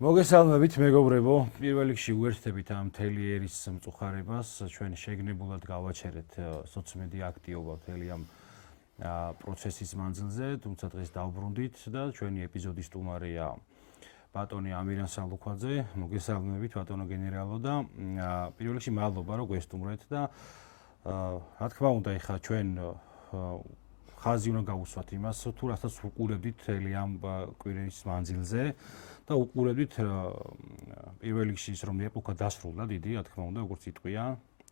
მოგესალმებით მეგობრებო, პირველ რიგში უერთდებით ამ მთელი ერის მწუხარებას, ჩვენ შეგნებულად გავაჩერეთ სოციომედია აქტიობა მთელი ამ პროცესის მანძილზე, თუმცა დღეს დავბრუნდით და ჩვენი ეპიზოდის სტუმარია ბატონი ამირან სალუქვაძე, მოგესალმებით ბატონო გენერალო და პირველ რიგში მადლობა რომ გვესტუმრეთ და რა თქმა უნდა ეხლა ჩვენ ხაზი უნდა გავუსვათ იმას, თუ რასაც უყურებდით მთელი ამ კვირის მანძილზე. და უყურებდით პირველ რიგში ის რომ ეპოქა დასრულდა დიდი, რა თქმა უნდა, როგორც იტყვია,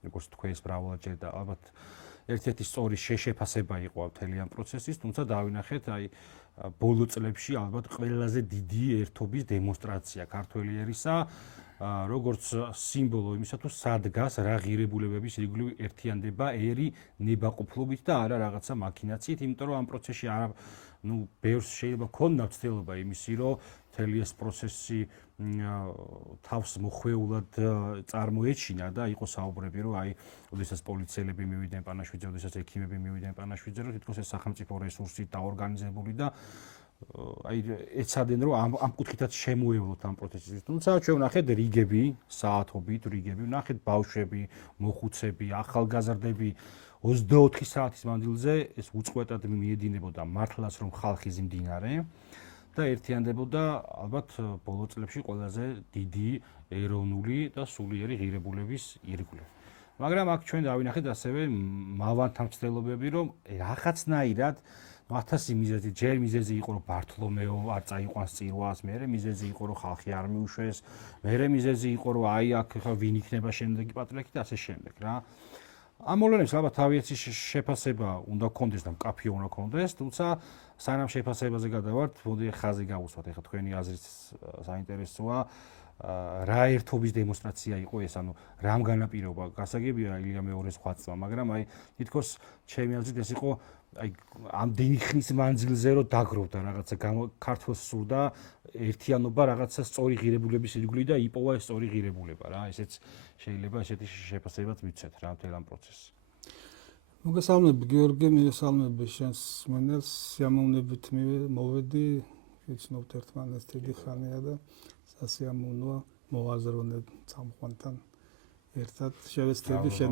როგორც თქვენს მრავალჯერ და ალბათ ერთ-ერთი სწორი შეშეფასება იყო მთელი ამ პროცესის, თუმცა დავინახეთ აი ბოლო წლებში ალბათ ყველაზე დიდი ერთობის დემონსტრაცია ქართველი ერისა, როგორც სიმბოლო იმისა, თუ სად დგას რა ღირებულებების ირგვლივ ერთიანდება ერი ნებაყოფლობით და არა რაღაცა მაქინაციით, იმიტომ რომ ამ პროცესში არა ბევრს შეიძლება ქონდა ცდილობა იმისი, რომ მთელი ეს პროცესი თავს მოხვეულად წარმოეჩინა და იყო საუბრები, რომ აი, ოდესაც პოლიციელები მივიდნენ პანაშვიდზე, ოდესაც ექიმები მივიდნენ პანაშვიდზე, რომ თითქოს ეს სახელმწიფო რესურსით დაორგანიზებული და აი ეცადნენ, რომ ამ კუთხითაც შემოევლოთ ამ პროცესის. თუმცა ჩვენ ვნახეთ რიგები, საათობით რიგები, ვნახეთ ბავშვები, მოხუცები, ახალგაზრდები 24 საათის მანძილზე ეს უწყვეტად მიედინებოდა მართლაც რომ ხალხი ზიმდინარე და ერთიანდებოდა ალბათ ბოლო წლებში ყველაზე დიდი ეროვნული და სულიერი ღირებულების ირგვლივ. მაგრამ აქ ჩვენ დავინახეთ ასევე მავანთამცდელობები, რომ რაღაცნაირად 1000 მიზეზი, ჯერ მიზეზი იყო რომ ბართლომეო არ წაიყვანს წირვას, მერე მიზეზი იყო რომ ხალხი არ მიუშვეს, მერე მიზეზი იყო რომ აი აქ ვინ იქნება შემდეგი პატრიარქი და ასე შემდეგ რა. ამ მოვლენებს ალბათ თავისი შეფასება უნდა გქონდეს და მკაფიო უნდა გქონდეს, თუმცა სანამ შეფასებაზე გადავართ, მოდი ხაზი გავუსვათ, ეხლა თქვენი აზრით საინტერესოა, რა ერთობის დემონსტრაცია იყო ეს, ანუ რამ განაპირობა, გასაგებია ილია მეორე სხვა წვა, მაგრამ აი თითქოს ჩემი აზრით ეს იყო აი ამდენი ხნის მანძილზე რომ დაგროვდა რაღაცა ქართლს სურდა ერთიანობა რაღაცა სწორი ღირებულების ირგვლივ და იპოვა ეს სწორი ღირებულება რა, ესეც შეიძლება ესეთი შეფასებაც მიცეთ რა მთელ ამ პროცესს. მოგესალმები გიორგი, მოგესალმები შენს მონელს, სიამოვნებით მოვედი, ვიცნობთ ერთმანეთს დიდი ხანია და სასიამოვნოა მოვაზროვნე წამყვანთან ერთად შევეცდები შენ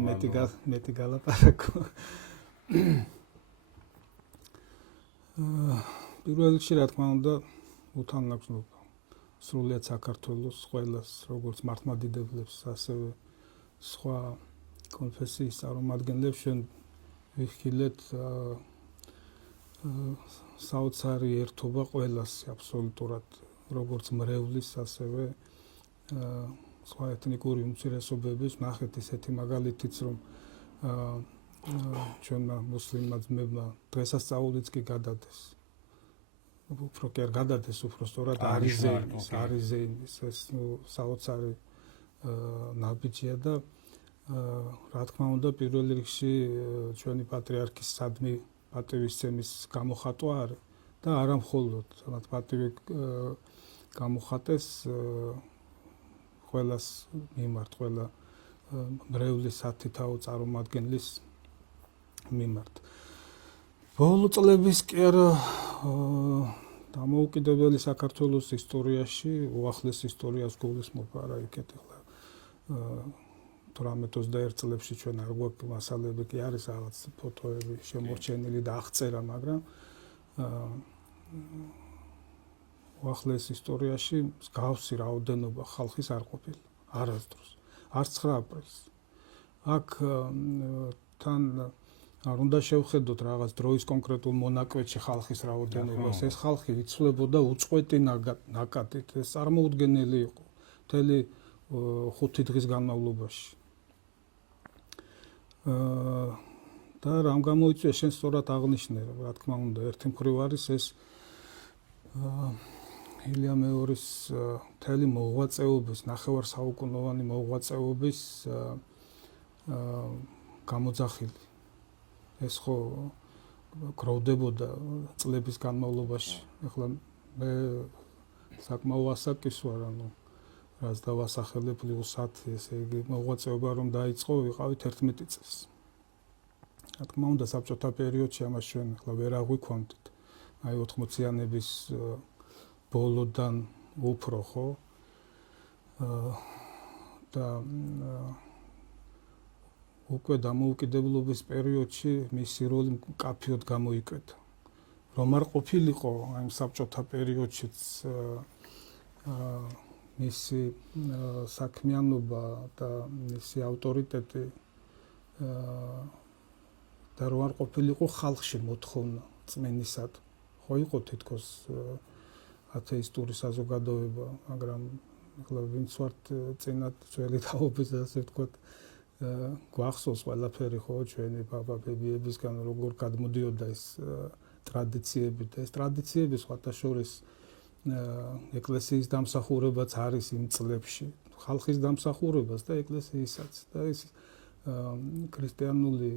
მეტი გალაპარაკო. პირველ რიგში რა თქმა უნდა უთანმაგრძნობა სრულიად საქართველოს ყველას, როგორც მართლმადიდებლებს, ასევე სხვა კონფესიის წარმომადგენლებს ჩვენ ვიხილეთ საოცარი ერთობა ყველას აბსოლუტურად, როგორც მრევლის, ასევე სხვა ეთნიკური უმცირესობების, ნახეთ ისეთი მაგალითიც, რომ ჩვენმა მუსლიმმა ძმებმა დღესასწაულიც კი გადადეს. უფრო კი არ გადადეს, უფრო სწორად არიზეინის ეს საოცარი ნაბიჯია და რა თქმა უნდა პირველ რიგში ჩვენი პატრიარქის სადმი პატივისცემის გამოხატვა არის და არა მხოლოდ მათ პატივი გამოხატეს ყველას მიმართ, ყველა მრევლის სათითაო წარმომადგენლის მიმართ. ბოლო წლების კი არა დამოუკიდებელი საქართველოს ისტორიაში, უახლეს ისტორიას გულისხმობა არა იქეთ ახლა 18-21 წლებში ჩვენ არ გვაქვს მასალები კი არის რაღაც ფოტოები შემორჩენილი და აღწერა, მაგრამ უახლეს ისტორიაში მსგავსი რაოდენობა ხალხის არ ყოფილა არასდროს, არც 9 აპრილს. აქ თან არ უნდა შევხედოთ რაღაც დროის კონკრეტულ მონაკვეთში ხალხის რაოდენობას, ეს ხალხი იცვლებოდა უწყვეტი ნაკადით, ეს წარმოუდგენელი იყო მთელი 5 დღის განმავლობაში. და რამ გამოიწვია შენ სწორად აღნიშნე, რა თქმა უნდა, ერთი მხრივ არის ეს ილია მეორის მთელი მოღვაწეობის, ნახევარსაუკუნოვანი მოღვაწეობის გამოძახილი. ეს ხო გროვდებოდა წლების განმავლობაში. ახლა მე საკმაო ასაკის ვარ, ანუ რაც დავასახელებ +10, ესე იგი მოღვაწეობა რომ დაიწყო, ვიყავით 11 წელს. რა თქმა უნდა, საბჭოთა პერიოდში ამას ჩვენ ახლა ვერ აღვიქვამდით. აი 80-იანების ბოლოდან უფრო ხო და უკვე დამოუკიდებლობის პერიოდში მისი როლი მკაფიოდ გამოიკვეთა. რომ არ ყოფილიყო აი საბჭოთა პერიოდშიც მისი საქმიანობა და მისი ავტორიტეტი და რომ არ ყოფილიყო ხალხში მოთხოვნა წმენისად. ხო იყო თითქოს ათეისტური საზოგადოება, მაგრამ ახლა ვინც ვართ წინათ ძველი თაობის ასე ვთქვათ, გვახსოვს ყველაფერი ხო ჩვენი პაპებებისგან როგორ გადმოდიოდა ეს ტრადიციები და ეს ტრადიციები სხვათა შორის ეკლესიის დამსახურებაც არის იმ წლებში, ხალხის დამსახურებას და ეკლესიისაც და ეს ქრისტიანული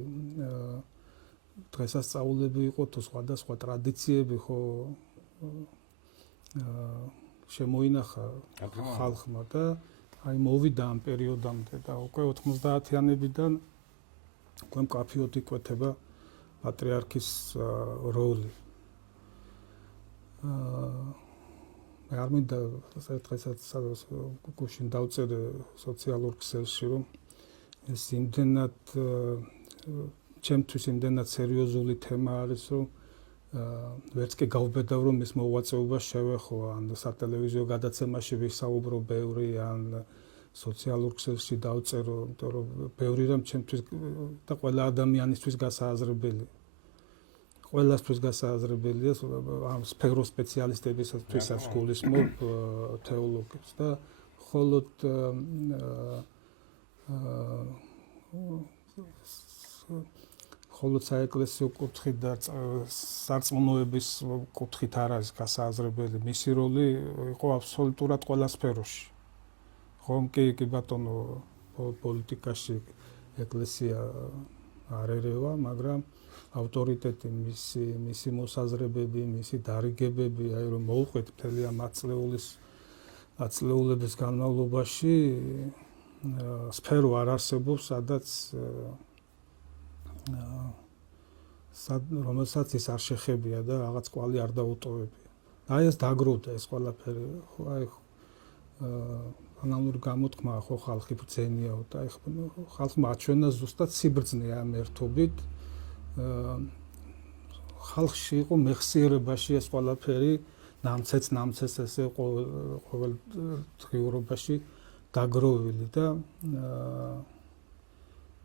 დღესასწაულები იყო თუ სხვადასხვა ტრადიციები ხო შემოინახა ხალხმა და აი მოვიდა ამ პერიოდამდე და უკვე 90-იანებიდან უკვე მკაფიოდ იკვეთება პატრიარქის როლი. მე არ მინდა დღესაც გუშინ დავწერე სოციალურ ქსელში, რომ ეს იმდენად ჩემთვის იმდენად სერიოზული თემა არის, რომ ვერც კი გავბედავ, რომ ეს მოღვაწეობა შევეხო, ან სატელევიზიო გადაცემაში ვისაუბრო ბევრი, ან სოციალურ ქსელში დავწერო, იმიტომ რომ ბევრი რამ ჩემთვის და ყველა ადამიანისთვის გასააზრებელი. ყველასთვის გასააზრებელია ამ სფეროს სპეციალისტებისთვისაც გულისხმობ თეოლოგებს და მხოლოდ საეკლესიო კუთხით და სარწმუნოების კუთხით არ არის გასააზრებელი. მისი როლი იყო აბსოლუტურად ყველა სფეროში. ხომ კი ბატონო პოლიტიკაში ეკლესია არ ერევა, მაგრამ ავტორიტეტი, მისი მოსაზრებები, მისი დარიგებები, აი რომ მოუყვეთ მთელი ამ ათწლეულების განმავლობაში სფერო არ არსებობს, რომელსაც ის არ შეხებია და რაღაც კვალი არ დაუტოვებია. აი ეს დაგროვდა ეს ყველაფერი, ხო აი ანალოგური გამოთქმა ხო ხალხი ბრძენიაო და აი ხალხმა აჩვენა ზუსტად სიბრძნე ამ ერთობით. ხალხში იყო მეხსიერებაში ეს ყველაფერი ნამცეც ესე ყოველ დღიურობაში დაგროვილი და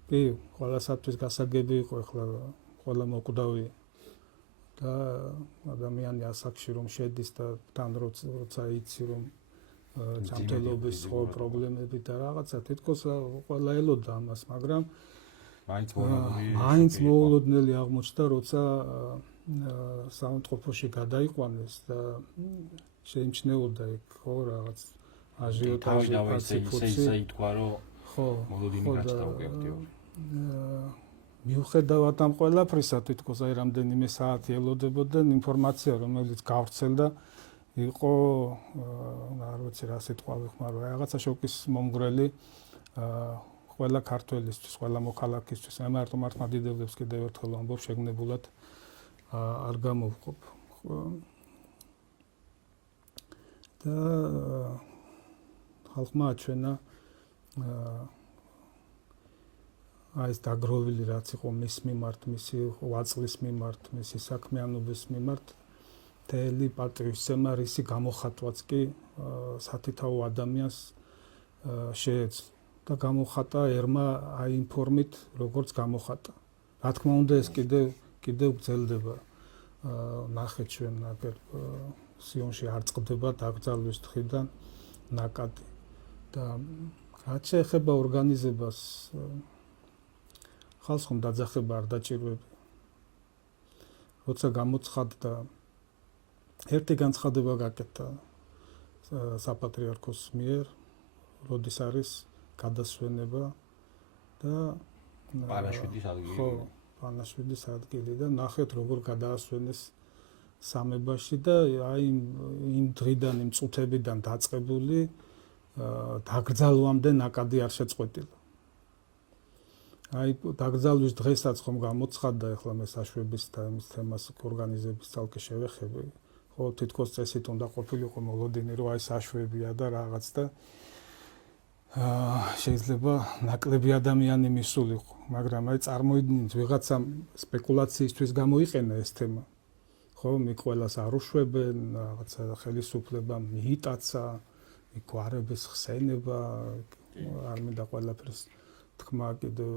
კი ყველასათვის გასაგები იყო ახლა ყველა მოკვდავი და ადამიანი ასაკში რომ შედის და თან როცა იცი რომ ჯანმრთელობის ხო პრობლემები და რაღაცა თითქოს ყველა ელოდა ამას, მაგრამ მაინც მოულოდნელი აღმოჩნდა, როცა საუნდტროფოში გადაიყვანეს და შეიმჩნეოდა იქ ხო რაღაც აჟიოტაჟი ისე ითქვა, რომ ხო მოლოდინი გაჩნდა უკვე აქტიური. მიუხედავად ამ ყველაფრისა, თითქოს აი რამდენიმე საათი ელოდებოდა ინფორმაცია, რომელიც გავრცელდა, იყო არ ვიცი რა სიტყვა ვიხმარო, რაღაცა შოკის მომგვრელი ყველა ქართველისთვის, ყველა მოქალაქისთვის, მე მარტო მართლმადიდებლებს კიდევ ერთხელ ვამბობ, შეგნებულად არ გამოვყოფ. და ხალხმა აჩვენა აი ეს დაგროვილი რაც იყო მის მიმართ, მისი ღვაწლის მიმართ, მისი საქმიანობის მიმართ, მთელი პატრიოტიზმი, რისი გამოხატვაც კი სათითაო ადამიანს შეეძლო. და გამოხატა ერმა აი იმ ფორმით, როგორც გამოხატა. რა თქმა უნდა, ეს კიდევ გრძელდება. ნახეთ ჩვენ აგერ სიონში არ წყდება დაკრძალვის დღიდან ნაკადი. და რაც შეეხება ორგანიზებას, ხალხს ხომ დაძახება არ დაჭირვებია. როცა გამოცხადდა ერთი განცხადება გაკეთა საპატრიარქოს მიერ, როდის არის გადასვენება და პანაშვიდის ადგილი. ხო, პანაშვიდის ადგილი და ნახეთ როგორ გადაასვენეს სამებაში და აი იმ დღიდან, იმ წუთებიდან დაწყებული დაკრძალვამდე ნაკადი არ შეწყვეტილა. აი დაკრძალვის დღესაც ხომ გამოცხადდა, ახლა მე საშვების და იმის თემას ორგანიზების ცალკე შევეხები. ხო, თითქოს წესით უნდა ყოფილიყო მოლოდინი, რომ აი საშვებია და რაღაც და შეიძლება ნაკლები ადამიანი მისულიყო, მაგრამ აი წარმოიდგინეთ ვიღაცამ სპეკულაციისთვის გამოიყენა ეს თემა. ხო, მი ყველას არ უშვებენ, რაღაცა ხელისუფლება მიიტაცა, მიგვარების ხსენება, არ მინდა ყველაფერს თქმა კიდევ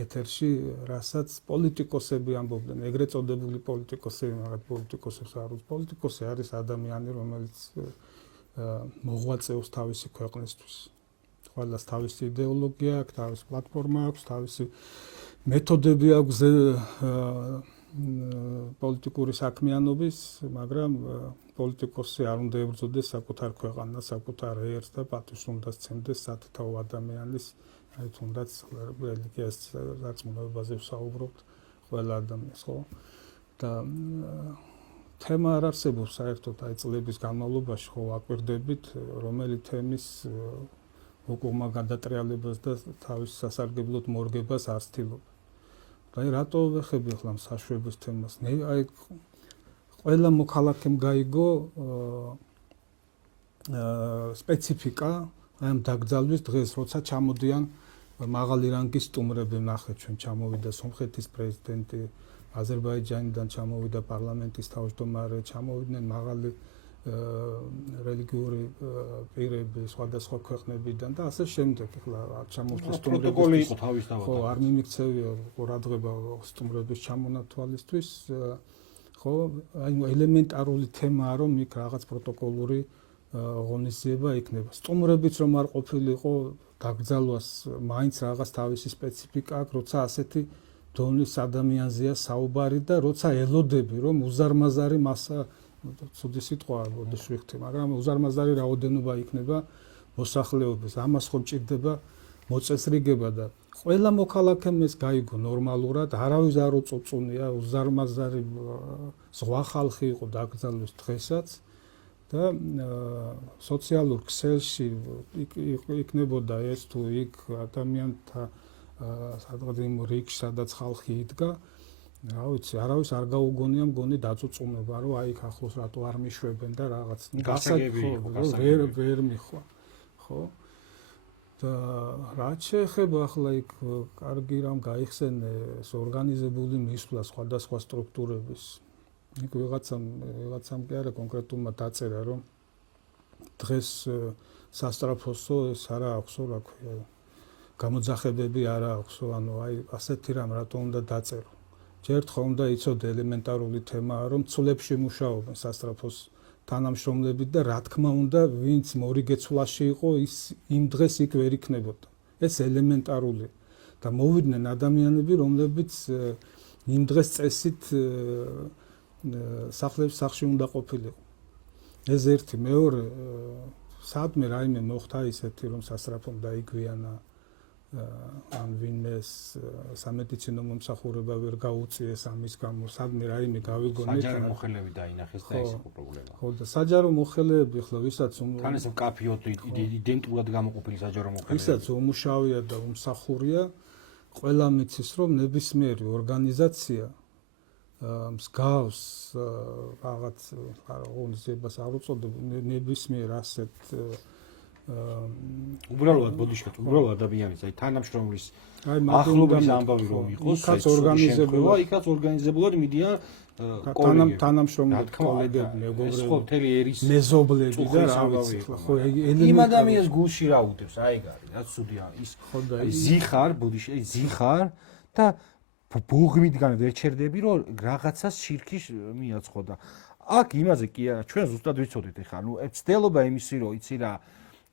ეთერში, რასაც პოლიტიკოსები ამბობდნენ, ეგრეთ წოდებული პოლიტიკოსები, მაგრამ პოლიტიკოსებს არ უწ პოლიტიკოსი არის ადამიანი, რომელიც მოღვაწეობს თავისი ქვეყნისთვის. ყველას თავისი იდეოლოგია აქვს, თავისი პლატფორმა აქვს, თავისი მეთოდები აქვს პოლიტიკური საქმიანობის, მაგრამ პოლიტიკოსი არ უნდა ებრძოდეს საკუთარ ქვეყანას, საკუთარ ერს და პატივს უნდა სცემდეს სათითაო ადამიანის, აი თუნდაც რელიგიას დარწმუნებაზე ვსაუბრობთ ყველა ადამიანს, ხო? და თემა არ არსებობს საერთოდ აი წლების განმავლობაში, ხო, აკვირდებით, რომელი თემის უკუღმა გადატრიალებას და თავის სასარგებლოდ მორგებას არ ცდილობ. აი რატო ვეხები ახლა საშვების თემას? აი ყველა მოქალაქემ გაიგო სპეციფიკა აი ამ დაკრძალვის დღეს, როცა ჩამოდიან მაღალი რანგის სტუმრები, ნახეთ ჩვენ ჩამოვიდა სომხეთის პრეზიდენტი, აზერბაიჯანიდან ჩამოვიდა პარლამენტის თავმჯდომარე, ჩამოვიდნენ მაღალი რელიგიური პირები სხვადასხვა ქვეყნებიდან და ასე შემდეგ. ახლა ჩამოვიდნენ პროტოკოლი იყო თავისთავად. ხო, არ მიმიქცევია ყურადღება სტუმრების ჩამონათვალისთვის. ხო, აი ელემენტარული თემაა, რომ იქ რაღაც პროტოკოლური ღონისძიება იქნება. სტუმრებიც რომ არ ყოფილიყო, დაკრძალვას მაინც რაღაც თავისი სპეციფიკა აქვს, როცა ასეთი დონის ადამიანზეა საუბარი და როცა ელოდები, რომ უზარმაზარი მასა, ცუდი სიტყვაა, როდეს ვიხდი, მაგრამ უზარმაზარი რაოდენობა იქნება მოსახლეობის. ამას ხომ ჭირდება მოწესრიგება და ყველა მოქალაქემ ეს გაიგო ნორმალურად, არავის არ უწუწუნია, უზარმაზარი ზღვა ხალხი იყო დაკრძალვის დღესაც და სოციალურ ქსელში იქნებოდა ეს თუ იქ ადამიანთა სადღაც იმ რიგში, სადაც ხალხი იდგა, რა ვიცი, არავის არ გაუგონია მგონი დაწუწუნება, რომ აი იქ ახლოს რატო არ მიშვებენ და რაღაც ვერ მიხვა, ხო? და რაც შეეხება ახლა იქ კარგი რამ გაიხსენეს ორგანიზებული მისვლა სხვადასხვა სტრუქტურების. იქ ვიღაცამ კი არა კონკრეტულმა დაწერა, რომ დღეს სასტრაფოსო ეს არა აქვსო, რა ქვია, გამოძახებები არა აქვსო, ანუ აი ასეთი რამ რატო უნდა დაწერო. ჯერ ხომ უნდა იცოდე ელემენტარული თემაა, რომ ცვლებში მუშაობენ სასტრაფოს თანამშრომლები და რა თქმა უნდა, ვინც მორიგეცვლაში იყო, ის იმ დღეს იქ ვერ იქნებოდა. ეს ელემენტარული და მოვიდნენ ადამიანები, რომლებიც იმ დღეს წესით სახლში უნდა ყოფილიყო. ეს ერთი, მეორე, სადმე რაიმე მოხდა ისეთი, რომ სასტრაფომ დაიგვიანა ან ვინმეს სამედიცინო მომსახურება ვერ გაუწიეს ამის გამო, სადმე რაიმე გავიგონეთ. საჯარო მოხელეები დაინახეს და ეს იყო პრობლემა. ხო, და საჯარო მოხელეები ახლა ვისაც თან ეს მკაფიოდ იდენტურად გამოყოფილი საჯარო მოხელეები. ვისაც უმუშავია და უმსახურია, ყველა მიცის, რომ ნებისმიერი ორგანიზაცია მსგავს რაღაც ორგანიზებას არ უწოდებ, ნებისმიერ ასეთ უბრალოდ ბოდიშეთ, უბრალოდ ადამიანის, აი თანამშრომლის ახლობის ამბავი რომ იყოს, იქაც ორგანიზებულად მიდიან თანამშრომლები, კოლეგები, მეგობრები, მეზობლები და რა ვიცი, ხო, იმ ადამიანის გულში რა უდევს, აი გარი, რა ცუდია ის. ზიხარ, ბოდიში, ზიხარ და ბუღმიდან ვერ ჩერდები, რომ რაღაცას შირქი მიაცხო და აქ იმაზე კი არა, ჩვენ ზუსტად ვიცოდით ეხლა, ნუ ცდელობა იმისი, რომ იცი რა,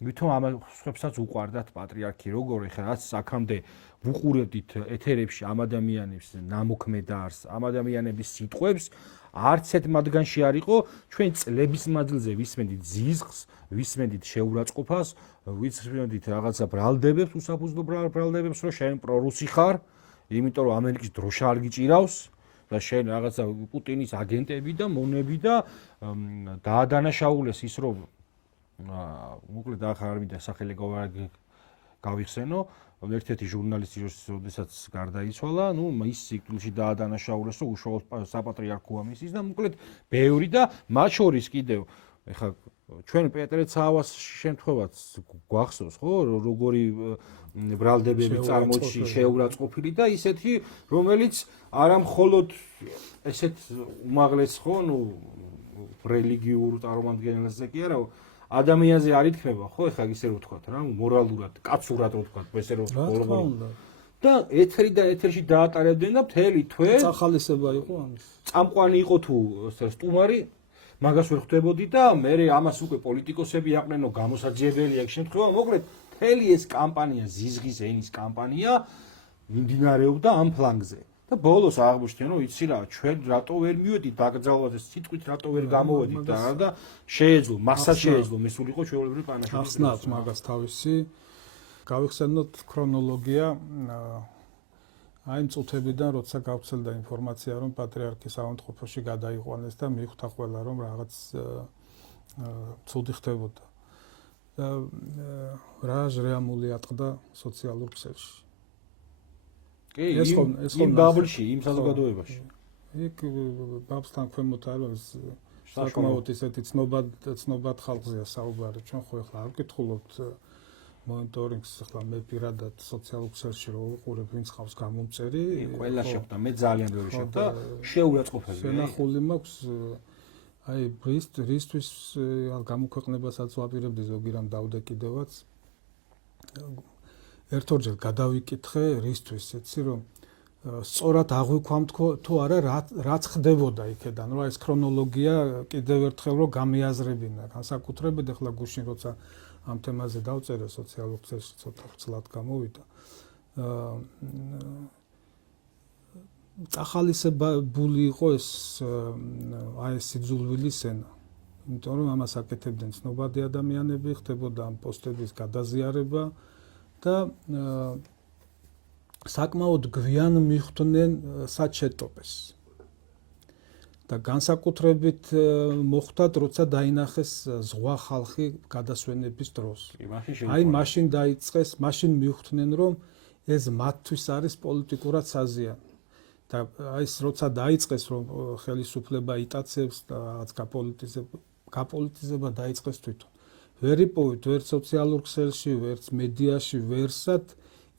ვითომ ამ ხებსაც უყვარდათ პატრიარქი, როგორ ეხლა რაც აქამდე ვუყურებდით ეთერებში ამ ადამიანების ნამოქმედარს, ამ ადამიანების სიტყვებს, არც ერთ მათგანში არ იყო ჩვენ წლების მანძილზე ვისმენდით ზიზღს, ვისმენდით შეურაცხყოფას, ვისმენდით რაღაცა ბრალდებებს, უსაფუძვლო ბრალდებებს, რომ შენ პრორუსი ხარ, იმიტომ რომ ამერიკის დროშა არ გიჭირავს და შენ რაღაცა პუტინის აგენტები და მონები და დაადანაშაულეს ის რომ მოკლედ ახლა არ მინდა სახელი გავიხსენო, ერთ-ერთი ჟურნალისტი როდესაც გარდაიცვალა, ნუ ის სიკვდილში დაადანაშაულეს, რომ უშუალოდ საპატრიარქოა მისის და მოკლედ ბევრი და მათ შორის კიდევ ეხლა ჩვენ პეტრე ცავას შემთხვევაც გვახსოვს, ხო, როგორი ბრალდებები შეურაცხყოფილი და ისეთი, რომელიც არა მხოლოდ ესეთ უმაღლეს ხო, რელიგიურ წარმომადგენელზე კი არა, ადამიანზე არ ითქმება, ხო, ეხლა ისე რომ ვთქვათ რა, მორალურად, კაცურად რომ ვთქვათ, ესე რომ და ეთერში დაატარებდნენ და მთელი თვე წახალისება იყო ამის. წამყვანი იყო თუ სტუმარი, მაგას ვერ ხვდებოდი და მე ამას უკვე პოლიტიკოსები აყნენო გამოსაძიებელია შემთხვევა, მოკლედ მთელი ეს კამპანია, ზიზღის ენის კამპანია მიმდინარეობდა ამ ფლანგზე. და ბოლოს აღმოჩნდა, რომ იცი რა, ჩვენ რატო ვერ მივედით დაკრძალვაზე, სიტყვით რატო ვერ გამოვედით და შეეძლო, მასა შეეძლო, მისულიყო ჩვეულებრივი პანაშვილი. ახსნათ მაგას თავისი. გავიხსენოთ ქრონოლოგია აი წუთებიდან, როცა გავცელდა ინფორმაცია, რომ პატრიარქი საავადმყოფოში გადაიყვანეს და მიხვდა ყველა, რომ რაღაც ცუდი ხდებოდა. და რა ჟრეამული ატყდა სოციალურ ქსელში. კი, იმ ბაბლში, იმ საზოგადოებაში. იქ ბაბსთან ქვემოთ არის საკმაოდ ისეთი ცნობად ხალხზეა საუბარი. ჩვენ ხო ახლა არ ვკითხულობთ მონიტორინგს, ახლა მე პირადად სოციალურ ქსელში რო ვიყურებ, ვინც ხავს გამომწერი. ყველა შეხვდა, მე ძალიან ბევრი შეხვდა, შეურაცხყოფელი. შენახული მაქვს აი რისთვის გამოქვეყნებასაც ვაპირებდი ზოგი რამ დავდე კიდევაც. ერთორჯერ გადავიკითხე რისთვის, ეცი რომ სწორად აღვიქვამთ თუ არა რაც ხდებოდა იქედან, რა ეს ქრონოლოგია კიდევ ერთხელ რომ გამიაზრებინა, განსაკუთრებით ახლა გუშინ როცა ამ თემაზე დავწერე სოციალურ ქსელში ცოტა ვრცლად გამოვიდა. წახალისებული იყო ეს აი ეს სიძულვილის ენა. იმიტომ რომ ამას აკეთებდნენ ცნობადი ადამიანები, ხდებოდა ამ პოსტების გადაზიარება და საკმაოდ გვიან მიხვდნენ საჩეტოპეს. და განსაკუთრებით მოხვდათ, როცა დაინახეს ზღვა ხალხი გადასვენების დროს. აი მაშინ დაიწყეს, მაშინ მიხვდნენ, რომ ეს მათთვის არის პოლიტიკურად საზიანი. და აი ეს როცა დაიწყეს, რომ ხელისუფლება იტაცებს და რაღაც გაპოლიტიზება დაიწყეს თვითონ. ვერ იპოვეთ ვერ სოციალურ ქსელში, ვერც მედიაში, ვერსად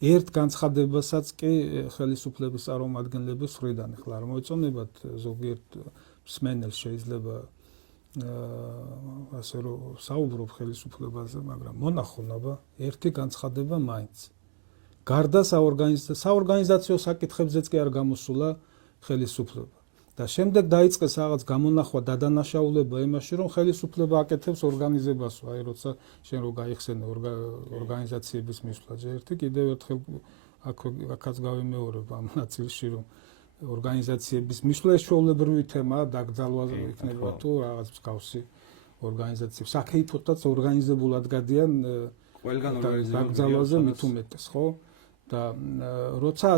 ერთ განცხადებასაც კი ხელისუფლების წარმომადგენლების მხრიდან. ახლა არ მოეწონებათ ზოგიერთ მსმენელს შეიძლება ასე რომ საუბრობ ხელისუფლებაზე, მაგრამ მონახონ აბა ერთი განცხადება მაინც. გარდა საორგანიზაციო საკითხებზეც კი არ გამოსულა ხელისუფლება. და შემდეგ დაიწყეს რაღაც გამონახვა დადანაშაულება იმაში, რომ ხელისუფლება აკეთებს ორგანიზებას, აი როცა შენ რო გაიხსენე ორგანიზაციების მისვლა, ერთი კიდევ ერთხელ აქაც გავიმეორებ ამ ნაწილში, რომ ორგანიზაციების მისვლა ჩვეულებრივი თემაა, დაკრძალვაზე იქნება თუ რაღაც მსგავსი ორგანიზაციები. საკეითოთაც ორგანიზებულად გადიან ყველგან დაკრძალვაზე მით უმეტეს, ხო? და როცა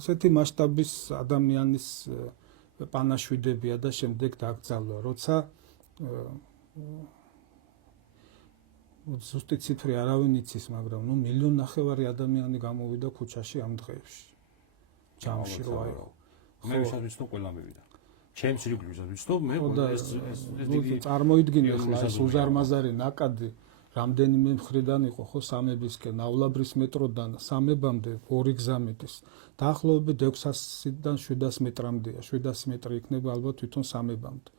ასეთი მასშტაბის ადამიანის პანაშვიდებია და შემდეგ დაკრძალვა, როცა ზუსტი ციფრი არავინ იცის, მაგრამ 1,500,000 ადამიანი გამოვიდა ქუჩაში ამ დღეებში. ჯამში რო აიღო. მე ვისაც ვიცნობ, ყველა მივიდა. ჩემს რიგლივსაც ვიცნობ, მე ეს დიდი წარმოიდგინე ხლა ეს უზარმაზარი ნაკადი რამდენიმე მხრიდან იყო ხო სამებისკენ, ავლაბრის მეტროდან სამებამდე ორი გზა მიდის. დაახლოებით 600-დან 700 მეტრამდეა, 700 მეტრი იქნება ალბათ თვითონ სამებამდე.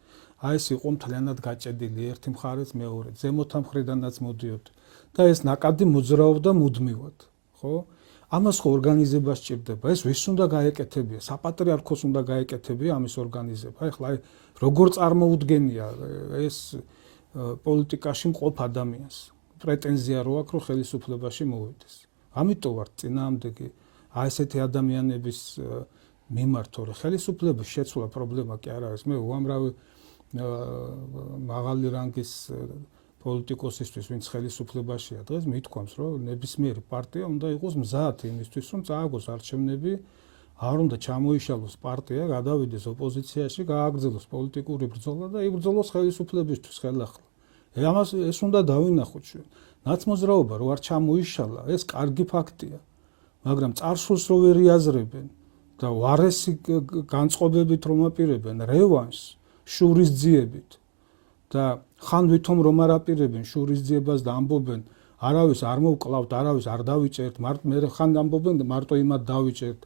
აი ეს იყო მთლიანად გაჭედილი ერთი მხარეც მეორე, ზემოთა მხრიდანაც მოდიოდა. და ეს ნაკადი მოძრაობდა მუდმივად, ხო? ამას ხო ორგანიზება სჭირდება. ეს ვის უნდა გაეკეთებია? საპატრიარქოს უნდა გაეკეთებია ამის ორგანიზება. ეხლა აი როგორ წარმოუდგენია ეს პოლიტიკაში მყოფ ადამიანს. პრეტენზია რო აქვს, რომ ხელისუფლებაში მოვიდეს. ამიტომ ვარ წინააღმდეგი აი ესეთი ადამიანების მიმართ, რომ ხელისუფლების შეცვლა პრობლემა კი არ არის. მე უამრავი მაღალი რანგის პოლიტიკოსისთვის, ვინც ხელისუფლებაშია დღეს, მithქვამს, რომ ნებისმიერი პარტია უნდა იყოს მზად იმისთვის, რომ წააგოს არჩევნები, არ უნდა ჩამოიშალოს პარტია, გადავიდეს ოპოზიციაში, გააგრძელოს პოლიტიკური ბრძოლა და იბრძოლოს ხელისუფლებისთვის ხელახლა. ამას ეს უნდა დავინახოთ ჩვენ. ნაცმოძრაობა რო არ ჩამოიშალა, ეს კარგი ფაქტია. მაგრამ წარსულს რო ვერ იაზრებენ და ვარესი განწყობებით რომ აპირებენ რევანშს, შურის ძიებით და ხან ვითომ რომ არ აპირებენ შურისძიებას და ამბობენ არავის არ მოვკლავთ, არავის არ დავიჭერთ, მე ხან ამბობენ მარტო იმად დავიჭერთ.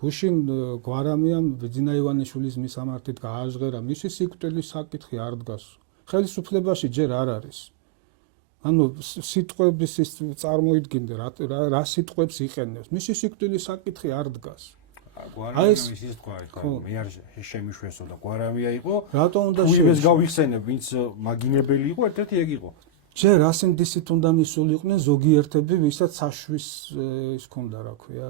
გუშინ გვარამიამ ბიძინა ივანიშვილის მისამართით გააჟღერა, მისი სიკვდილის საკითხი არ დგას. ხელისუფლებაში ჯერ არ არის. ანუ სიტყვების ის წარმოიდგინე რა სიტყვებს იყენებს. მისი სიკვდილის საკითხი არ დგას. გვარამია ისიც თქვა, ხო, მე არ შემიშვესო და გვარამია იყო. რატომ უნდა შევეს გავიხსენებ, ვინც მაგინებელი იყო, ერთ-ერთი ეგ იყო. ჯერ ასინდისით უნდა მისულიყვნენ ზოგიერთები, ვისაც საშვის ის ქონდა, რა ქვია,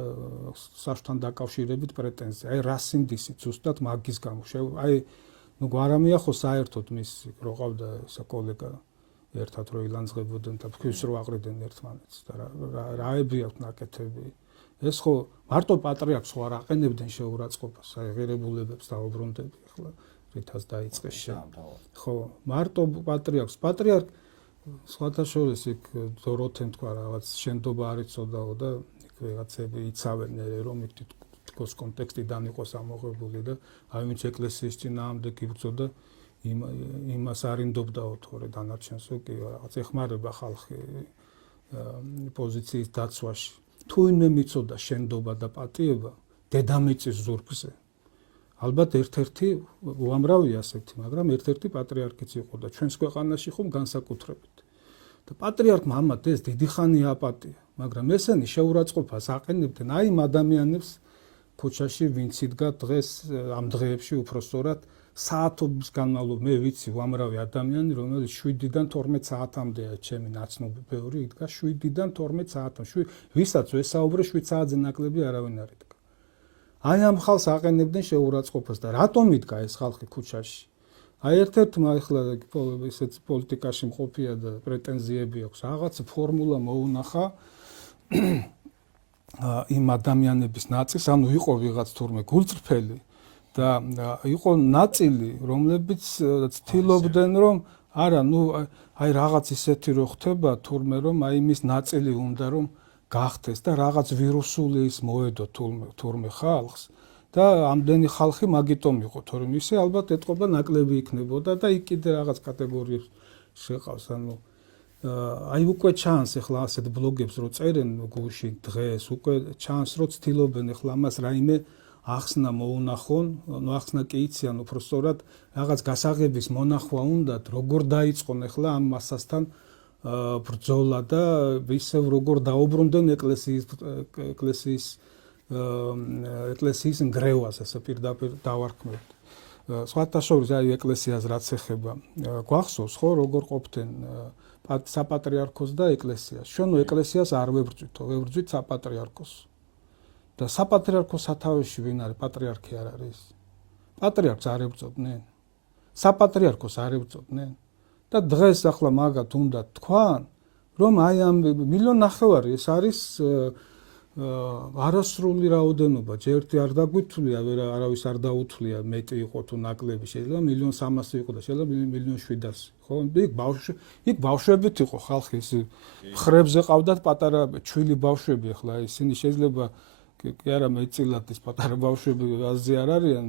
საშთან დაკავშირებით პრეტენზია. აი რასინდისით ზუსტად მაგის გამო. აი ნუ გვარამია ხო საერთოდ მის რო ყავდა ესა კოლეგა ერთად რო ილანძღებოდნენ და ფქვის რო აყრიდნენ ერთმანეთს და რაები აქვს ნაკეთები. ეს ხო მარტო პატრიარქს ხო არ აყენებდნენ შეურაცხყოფას, აი ღირებულებებს დაუბრუნდები ახლა რითაც დაიწყეს ხო მარტო პატრიარქ სხვათა შორის იქ დოროთემ თქვა რაღაც შენდობა არ იცოდაო და იქ ვიღაცები იცავენ რომ იქ თითქოს კონტექსტიდან იყოს ამოღებული და აი ვინც ეკლესიის წინააღმდეგ იბრძოდა იმას არინდობდაო თორე დანარჩენსო კი რაღაც ეხმარება ხალხი პოზიციის დაცვაში თუ ვინმე მიცოდა შენდობა და პატიება დედამიწის ზურგზე ალბათ ერთ-ერთი უამრავი ასეთი, მაგრამ ერთ-ერთი პატრიარქიც იყო და ჩვენს ქვეყანაში ხომ განსაკუთრებით. და პატრიარქმა ამათ ეს დიდი ხანი აპატია, მაგრამ ესენი შეურაცხყოფას აყენებდნენ აი იმ ადამიანებს ქუჩაში, ვინც იდგა დღეს ამ დღეებში უпростоრად საათობის განმავლობაში მე ვიცი უამრავი ადამიანი, რომელიც 7-დან 12 საათამდეა ჩემი ნაცნობი ბევრი იდგა 7-დან 12 საათამდე. ვისაც ვესაუბრე 7 საათზე ნაკლები არავინ არ იდგა. აი ამ ხალხს აყენებდნენ შეურაცხყოფას და რატომ იდგა ეს ხალხი ქუჩაში? აი ერთ-ერთმა ახლა ისეთ პოლიტიკაში მყოფია და პრეტენზიები აქვს. რაღაც ფორმულა მოუნახა იმ ადამიანების ნაწილს, ანუ იყო ვიღაც თურმე გულწრფელი და იყო ნაწილი, რომლებიც ცდილობდნენ რომ არა, ნუ აი რაღაც ისეთი რო ხდება თურმე რომ აი მის ნაწილი უნდა რომ გახდეს და რაღაც ვირუსული ის მოედო თურმე ხალხს და ამდენი ხალხი მაგიტომ იყო თორემ ისე ალბათ ეთყობა ნაკლები იქნებოდა და იქ კიდე რაღაც კატეგორიებს შეყავს ანუ აი უკვე ჩანს ახლა ასეთ ბლოგებს რო წერენ გუშინ დღეს უკვე ჩანს რო ცდილობენ ახლა ამას რაიმე ახსნა მოუნახონ ნუ ახსნა კი იციან უბრალოდ რაღაც გასაღების მონახვა უნდათ როგორ დაიწყონ ახლა ამ მასასთან ბრძოლა და ისევ როგორ დაუბრუნდნენ ეკლესიის ნგრევას ასე პირდაპირ დავარქმევთ. სხვათა შორის აი ეკლესიას რაც ეხება გვახსოვს ხო როგორ ყოფდნენ საპატრიარქოს და ეკლესიას. ჩვენ ეკლესიას არ ვებრძვითო, ვებრძვით საპატრიარქოს. და საპატრიარქოს სათავეში ვინ არის? პატრიარქი არ არის. პატრიარქს არ ებრძოდნენ. საპატრიარქოს არ ებრძოდნენ. და დღეს ახლა მაგათ უნდა თქვან, რომ აი ამ 1.5 მილიონი ეს არის არასრული რაოდენობა, ჯერ ერთი არ დაგვითვლია, არავის არ დაუთვლია, მეტი იყო თუ ნაკლები, შეიძლება 1.3 იყო და შეიძლება 1.7 ხო? იქ ბავშვებით იყო ხალხი, ის ხრებზე ყავდათ პატარა ჩვილი ბავშვები, ახლა ისინი შეიძლება კი არა მეწილად ის პატარა ბავშვები აზი არ არიან,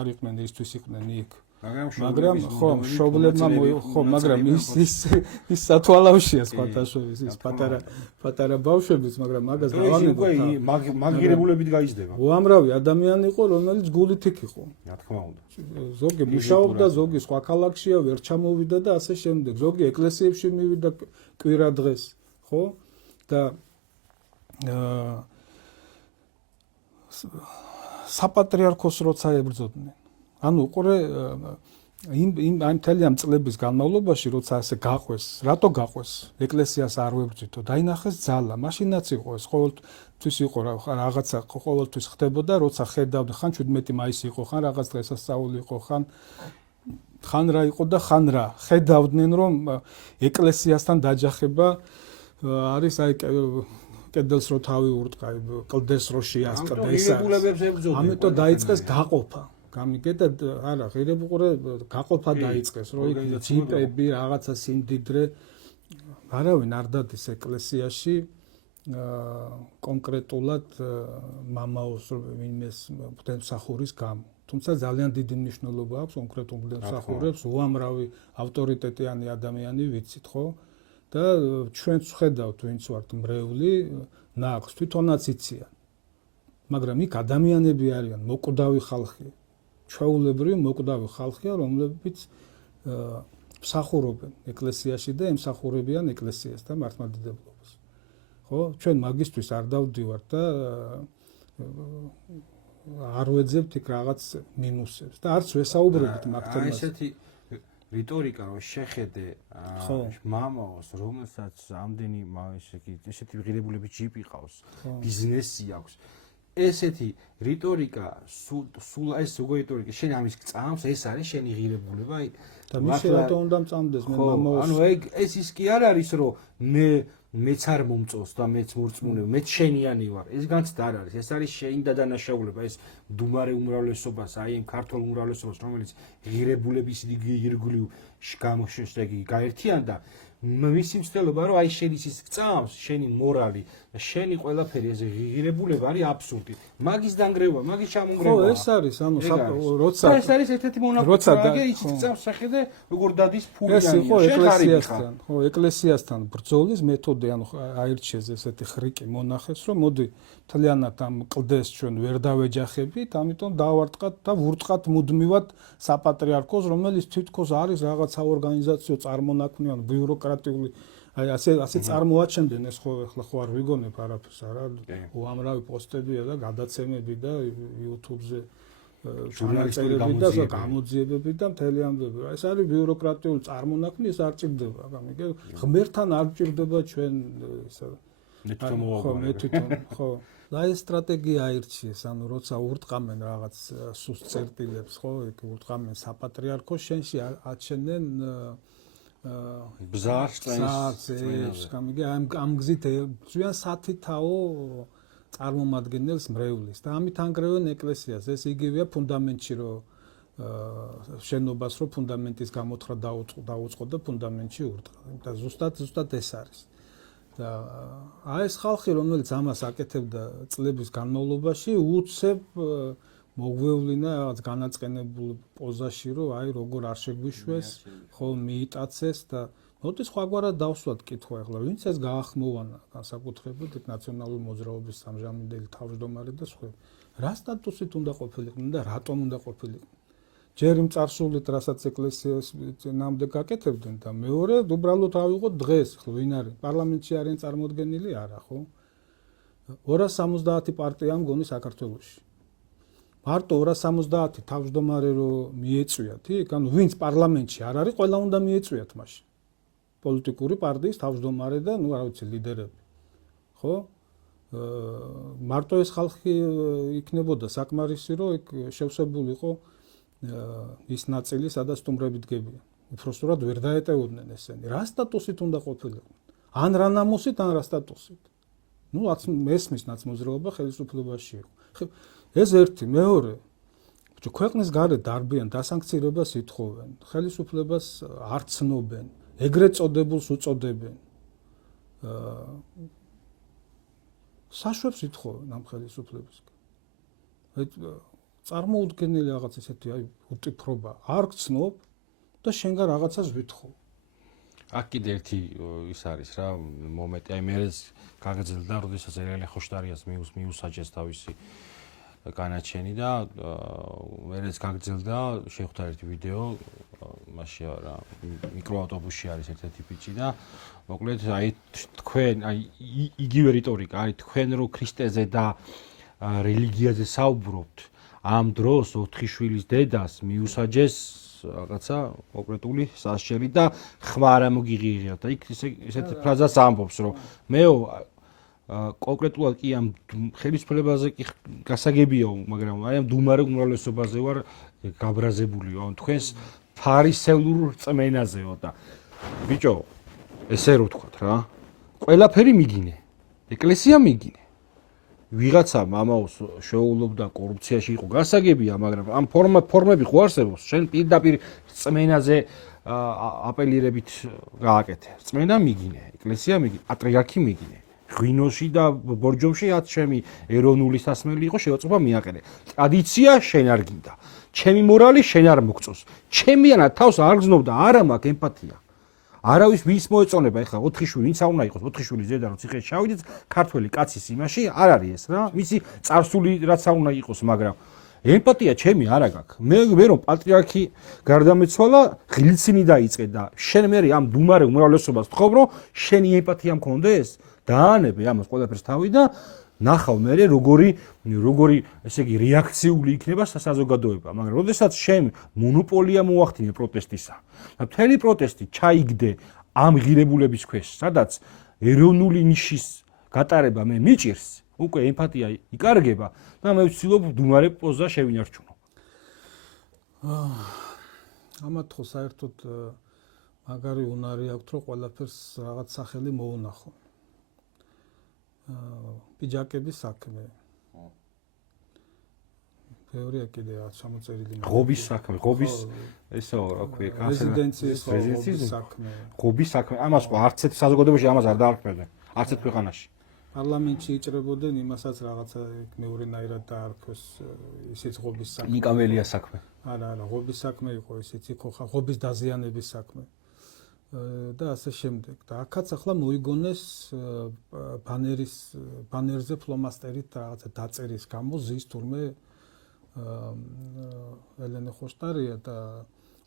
არ იყვნენ ისთვის იყვნენ იქ. მაგრამ ხო მშობლებმა ხო მაგრამ ის სათვალავშია სხვათა შორის ის პატარა ბავშვებიც მაგრამ მაგას დავამებოთ მაგირებულებით გაიზრდება უამრავი ადამიანი იყო რომელიც გულით იქ იყო რა თქმა უნდა ზოგი მუშაობდა ზოგი სხვა ქალაქშია ვერ ჩამოვიდა და ასე შემდეგ ზოგი ეკლესიებში მივიდა კვირა დღეს ხო და საპატრიარქოს როცა ებრძოდნენ ანუ უყურე იმ მთელი ამ წლების განმავლობაში როცა ასე გაყვეს, რატო გაყვეს? ეკლესიას არ ვებრძვითო, დაინახეს ძალა, მაშინაც იყო ეს ყოველთვის იყო რაღაცა ყოველთვის ხდებოდა, როცა ხედავდნენ, ხან 17 მაისი იყო, ხან რაღაც დღესასწაული იყო, ხან რა იყო და ხან რა. ხედავდნენ რომ ეკლესიასთან დაჯახება არის აი კედელს რო თავი ურტყა, კლდეს რო შეასყდეს. ამიტომ დაიწყეს გაყოფა. გამიგეთ არა ღირებუყურე გაყოფა დაიწყეს რომ იქ ჯიპები რაღაცა სიმდიდრე არავინ არ დადის ეკლესიაში კონკრეტულად მამაოს ვინმეს მღვდელმსახურის გამო. თუმცა ძალიან დიდი მნიშვნელობა აქვს კონკრეტულ მღვდელმსახურებს, უამრავი ავტორიტეტიანი ადამიანი ვიცით, ხო? და ჩვენც ვხედავთ, ვინც ვართ მრევლი, ნაყს თვითონაც იციან. მაგრამ იქ ადამიანები არიან, მოკვდავი ხალხია. ჩვეულებრივი მოკვდავი ხალხია, რომლებიც მსახურობენ ეკლესიაში და ემსახურებიან ეკლესიას და მართლმადიდებლობას. ხო, ჩვენ მაგისტვის არ დავდივართ და არ ვეძებთ იქ რაღაც მინუსებს და არც ვესაუბრებთ მაგ თემაზე. ესეთი რიტორიკა რო შეხედე მამაოს, რომელსაც ამდენი ესეთი ღირებულების ჯიპი ყავს, ბიზნესი აქვს. ესეთი რიტორიკა სულ ეს როგორი რიტორიკა შენ ამის გწამს, ეს არის შენი ღირებულება. და მის რატო უნდა მწამდეს მე მამაოს? ანუ ეს ის კი არ არის რომ მეც არ მომწონს და მეც მორწმუნე, მეც შენიანი ვარ. ეს განცდა არ არის. ეს არის შენი დადანაშაულება, ეს დუმარე უმრავლესობას, აი ამ ქართულ უმრავლესობას, რომელიც ღირებულების ირგვლივ გამოშეშდა იგი გაერთიანდა. მისი მცდელობა რომ აი შენის ის გწამს, შენი მორალი და შენი ყველაფერი ეს ღირებულება არის აბსურდი. მაგის დანგრევა, მაგის ჩამონგრევა. ხო, ეს არის, ანუ როცა ეს არის ერთ-ერთი მონაკვეთი, ის გწამს სახედე როგორ დადის ფულიანი. ხო, ეკლესიასთან ბრძოლის მეთოდი, ანუ აირჩიეს ესეთი ხრიკი მონახეს, რომ მოდი მთლიანად ამ კლდეს ჩვენ ვერ დავეჯახებით, ამიტომ დავარტყათ და ვურტყათ მუდმივად საპატრიარქოს, რომელიც თითქოს არის რაღაც საორგანიზაციო წარმონაქმნი, ანუ ბიუროკრატიული, აი ასე წარმოაჩენდნენ ეს ხო ახლა ხო არ ვიგონებ არაფერს არა, უამრავი პოსტებია და გადაცემები და YouTube-ზე ჟურნალისტები და გამოძიებები და მთელი ამბები. ეს არის ბიუროკრატიული წარმონაქმნი, ეს არ ჭირდება, გამიგე? ღმერთთან არ ჭირდება ჩვენ ისა მე თვითონ ხო და ეს სტრატეგია აირჩიეს, ანუ როცა ურტყამენ რაღაც სუსტ წერტილებს, ხო, იქ ურტყამენ საპატრიარქოს, შენში აჩენენ ბზარს წვენს, გამიგე, ამ გზით ზვიან სათითაო წარმომადგენელს მრევლის და ამით ანგრევენ ეკლესიას. ეს იგივეა ფუნდამენტში, რომ შენობას რო ფუნდამენტის გამოთხრა დაუწყო და ფუნდამენტში ურტყა. და ზუსტად ეს არის. და ეს ხალხი, რომელიც ამას აკეთებდა წლების განმავლობაში, უცებ მოგვევლინა რაღაც განაწყენებულ პოზაში, რომ აი როგორ არ შეგვიშვეს, ხო მიიტაცეს და მოდი სხვაგვარად დავსვათ კითხვა ახლა, ვინც ეს გაახმოვანა განსაკუთრებით ნაციონალური მოძრაობის სამჟამინდელი თავმჯდომარე და სხვა. რა სტატუსით უნდა ყოფილიყვნენ და რატომ უნდა ყოფილიყვნენ? ჯერ იმ წარსულით, რასაც ეკლესიას ნამდვილად გაკეთებდნენ და მეორე უბრალოდ ავიღოთ დღეს, ხო, ვინ არის? პარლამენტში არიან წარმოდგენილი? არა, ხო? 270 პარტია მგონი საქართველოში. მარტო 270 თავმჯდომარე რო მიეწვიათ, იქ ანუ ვინც პარლამენტში არ არის, ყველა უნდა მიეწვიათ მაშინ. პოლიტიკური პარტიის თავმჯდომარე და რა ვიცი, ლიდერები. ხო? მარტო ეს ხალხი იქნებოდა საკმარისი, რომ იქ შევსებულიყო ის ნაწილი, სადაც სტუმრები დგებიან. უпростоრად ვერ დაეტევოდნენ ესენი. რა სტატუსით უნდა ყოფილიყვნენ? ან რა ნამუსით, ან რა სტატუსით. ნუ ესმის ნაცმოძრაობა ხელისუფლებაში იყო. ეს ერთი, მეორე. ქვეყნის გარეთ დარბიან, დასანქცირებას ითხოვენ, ხელისუფლებას არ ცნობენ, ეგრეთ წოდებულს უწოდებენ. საშვებს ითხოვენ ამ ხელისუფლებისგან. წარმოუდგენელი რაღაც ესეთი აი უტიფრობა არ გცნობ და შენგან რაღაცას ვითხოვ. აქ კიდე ერთი ის არის რა მომენტი, აი მე გაგრძელდა, როდესაც ერალი ხოშტარიას მიუსაჯეს თავისი განაჩენი და მერეც გაგრძელდა, შევხვდა ერთი ვიდეო, მაშინ რა მიკროავტობუსში არის ერთ-ერთი ბიჭი და მოკლედ აი თქვენ აი იგივე რიტორიკა, აი თქვენ რო ქრისტეზე და რელიგიაზე საუბრობთ, ამ დროს 4 შვილის დედას მიუსაჯეს რაღაცა კონკრეტული სასჯელი და ხმა არ მოგიღიღიათ და იქ ესეთი ფრაზას ამბობს, რომ მეო კონკრეტულად კი ამ ხელისუფლებაზე კი გასაგებია, მაგრამ აი ამ დუმარე უმრავლესობაზე ვარ გაბრაზებული, ან თქვენს ფარისევლურ რწმენაზეო და ბიჭო, ესე რო ვთქვათ რა, ყველაფერი მიგინე, ეკლესია მიგინე. ვიღაცა მამაოს შეუულობდა კორუფციაში იყო გასაგებია, მაგრამ ამ ფორმები ხო არსებობს, შენ პირდაპირ რწმენაზე აპელირებით გააკეთე. რწმენა მიგინე, ეკლესია მიგინე, პატრიარქი მიგინე. ღვინოში და ბორჯომში რაც ჩემი ეროვნული სასმელი იყო შევაწყვეტა მიაყენე. ტრადიცია შენ არ გინდა. ჩემი მორალი შენ არ მოგწონს. ჩემიანად თავს არ გზნობდა, არა მაქვს ემპათია. არავის ვის მოეწონება ეხლა 4 შვილი, ვინც არ უნდა იყოს 4 შვილი ზედა რომ ციხეში ჩავიდეთ, ქართველი კაცის იმაში არ არის ეს რა. მისი წარსული რაც არ უნდა იყოს, მაგრამ ემპათია ჩემი არა გაქვს. მე რომ პატრიარქი გარდამეცვალა, ღილცინი დაიწყე და შენ მე ამ დუმარე უმრავლესობას თხოვ, რომ შენი ემპათია მქონდეს, დაანებე ამას ყველაფერს თავი და ნახავ მე როგორი ესე იგი რეაქციული იქნება საზოგადოება, მაგრამ როდესაც შენ მონოპოლია მოახდინე პროტესტისა და მთელი პროტესტი ჩაიგდე ამ ღირებულების ქვეშ, სადაც ეროვნული ნიშის გატარება მე მიჭირს, უკვე ემპათია იკარგება და მე ვცდილობ დუმარე პოზა შევინარჩუნო. ამათ ხო საერთოდ მაგარი უნარი აქვთ, რომ ყველაფერს რაღაც სახელი მოუნახო. პიჯაკების საქმე. ბევრია კიდე ჩამოწერილი. ღობის საქმე, ღობის ესაო, რა ქვია, რეზიდენციის საქმე. ღობის საქმე. ამას ხო არც ერთ საზოგადოებაში ამას არ დაარქმევდნენ. არც ერთ ქვეყანაში. პარლამენტში იჭრებოდნენ იმასაც რაღაცა მეორენაირად დაარქვეს ისიც ღობის საქმე. ნიკაველია საქმე. არა, ღობის საქმე იყო ისიც იყო ღობის დაზიანების საქმე. და ასე შემდეგ. და აქაც ახლა მოიგონეს ბანერზე ფლომასტერით რაღაცა დაწერის გამო ზის თურმე ელენე ხოშტარია და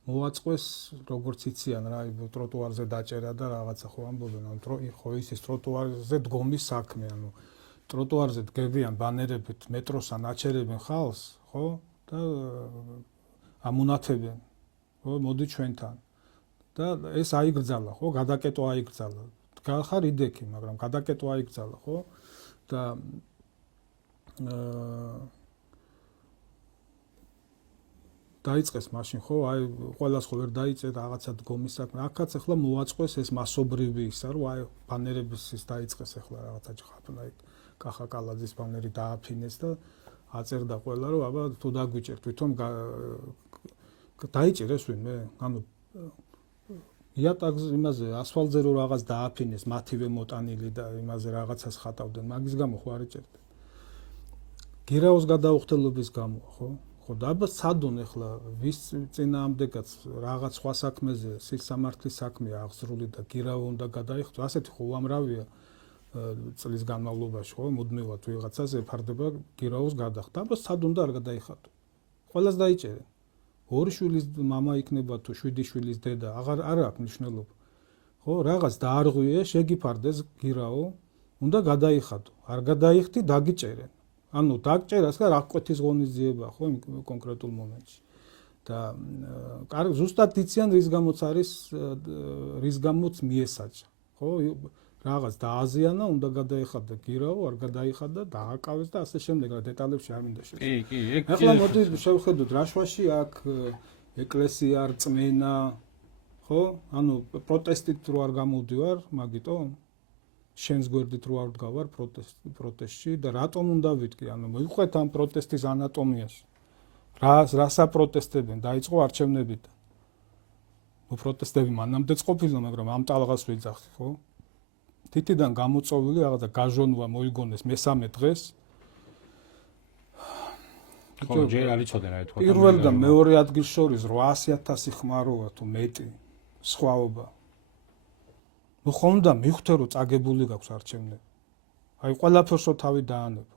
მოაწყვეს როგორც იციან რა ტროტუარზე დაჭერა და რაღაცა ხო ამბობენ ხო ისის ტროტუარზე დგომის საქმე ანუ ტროტუარზე დგებიან ბანერებით მეტროსან აჩერებენ ხალხს ხო და ამუნათებენ ხო მოდი ჩვენთან და ეს აიგრძალა ხო გადაკეტვა აიგრძალა ხარ იდექი მაგრამ გადაკეტვა აიგრძალა ხო და დაიწყეს მაშინ ხო აი ყველას ხო ვერ დაიწყე რაღაცა დგომის საქმე აქაც ახლა მოაწყვეს ეს მასობრივი ისა რომ აი ბანერების ის დაიწყეს ახლა რაღაცა ჭხაფნა იქ კახა კალაძის ბანერი დააფინეს და აწერდა ყველა რომ აბა თუ დაგვიჭერ თვითონ დაიჭერეს ვინმე ანუ იატაკზე იმაზე ასფალტზე რომ რაღაც დააფინეს მათივე მოტანილი და იმაზე რაღაცას ხატავდნენ მაგის გამო ხო არ იჭერდნენ გირაოს გადაუხდელობის გამო ხო ხო და აბა სადონ ახლა ვის წინააღმდეგაც რაღაც სხვა საქმეზე სისამართლის საქმეა აღსრული და გირაო უნდა გადაიხდო ასეთი ხო უამრავია წლის განმავლობაში ხო მუდმივად ვიღაცას ეფარდება გირაოს გადახდა აბა სადონ და არ გადაიხადო ყველას დაიჭერენ ორი შვილის მამა იქნება თუ 7 შვილის დედა არ აქვს მნიშვნელობა ხო რაღაც დაარღვიე შეგიფარდეს გირაო უნდა გადაიხადო არ გადაიხდი დაგიჭერენ ანუ დაგჭერას და რა კვეთის ღონისძიება ხო იმ კონკრეტულ მომენტში და ზუსტად იციან რის გამოც არის რის გამოც მიესაჭა ხო რაღაც დააზიანა უნდა გადაიხადა გირაო არ გადაიხადა დააკავეს და ასე შემდეგ რა დეტალებში არ მინდა შევხედოთ კი ახლა მოდი შევხედოთ რაშვაში აქ ეკლესია რწმენა ხო ანუ პროტესტით რო არ გამოვდივარ მაგიტომ შენს გვერდით რო არ ვდგავარ პროტესტში და რატომ უნდა ვიტყვი ანუ მოიყვეთ ამ პროტესტის ანატომიაში რასა პროტესტებენ დაიწყო არჩევნებით ნუ პროტესტები მანამდეც ყოფილა მაგრამ ამ ტალღას ვიძახთ ხო თითიდან გამოწოვილი რაღაცა გაჟონვა მოიგონეს მესამე დღეს ხო ჯერ არ იცოდენ რა თქვა პირველ და მეორე ადგილს შორის 800,000 ხმაროა თუ მეტი სხვაობა ნუ ხონდა მივხვდე რომ წაგებული გაქვს არჩევნები აი ყველაფერს რო თავი დაანებო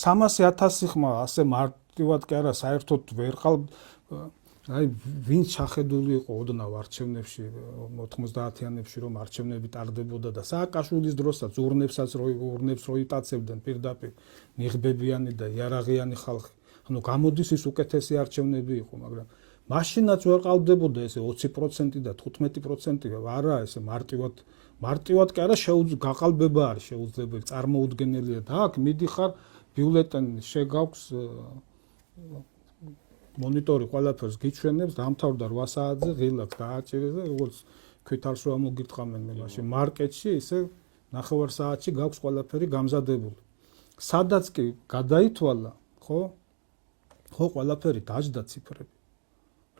300,000 ხმა ასე მარტივად კი არა საერთოდ ვერ ყავ აი ვინც ჩახედული იყო ოდნავ არჩევნებში 90-იანებში რომ არჩევნები ტარდებოდა და სააკაშვილის დროსაც ურნებს რო იტაცებდნენ პირდაპირ ნიღბებიანი და იარაღიანი ხალხი ანუ გამოდის ის უკეთესი არჩევნები იყო მაგრამ მაშინაც ვერ ყავდებოდა ესე 20% და 15% არა ესე მარტივად კი არა გაყალბება არის შეუძლებელი წარმოუდგენელია და აქ მიდიხარ ბიულეტენი შეგაქვს მონიტორი ყველაფერს გიჩვენებს დამთავრდა 8 საათზე ღილაკს დააჭირეს და როგორც ქვითარს რომ მოგირტყამენ მე მაშინ მარკეტში ისე 9 საათში გაქვს ყველაფერი გამზადებული სადაც კი გადაითვალა ხო ყველაფერი დაჯდა ციფრები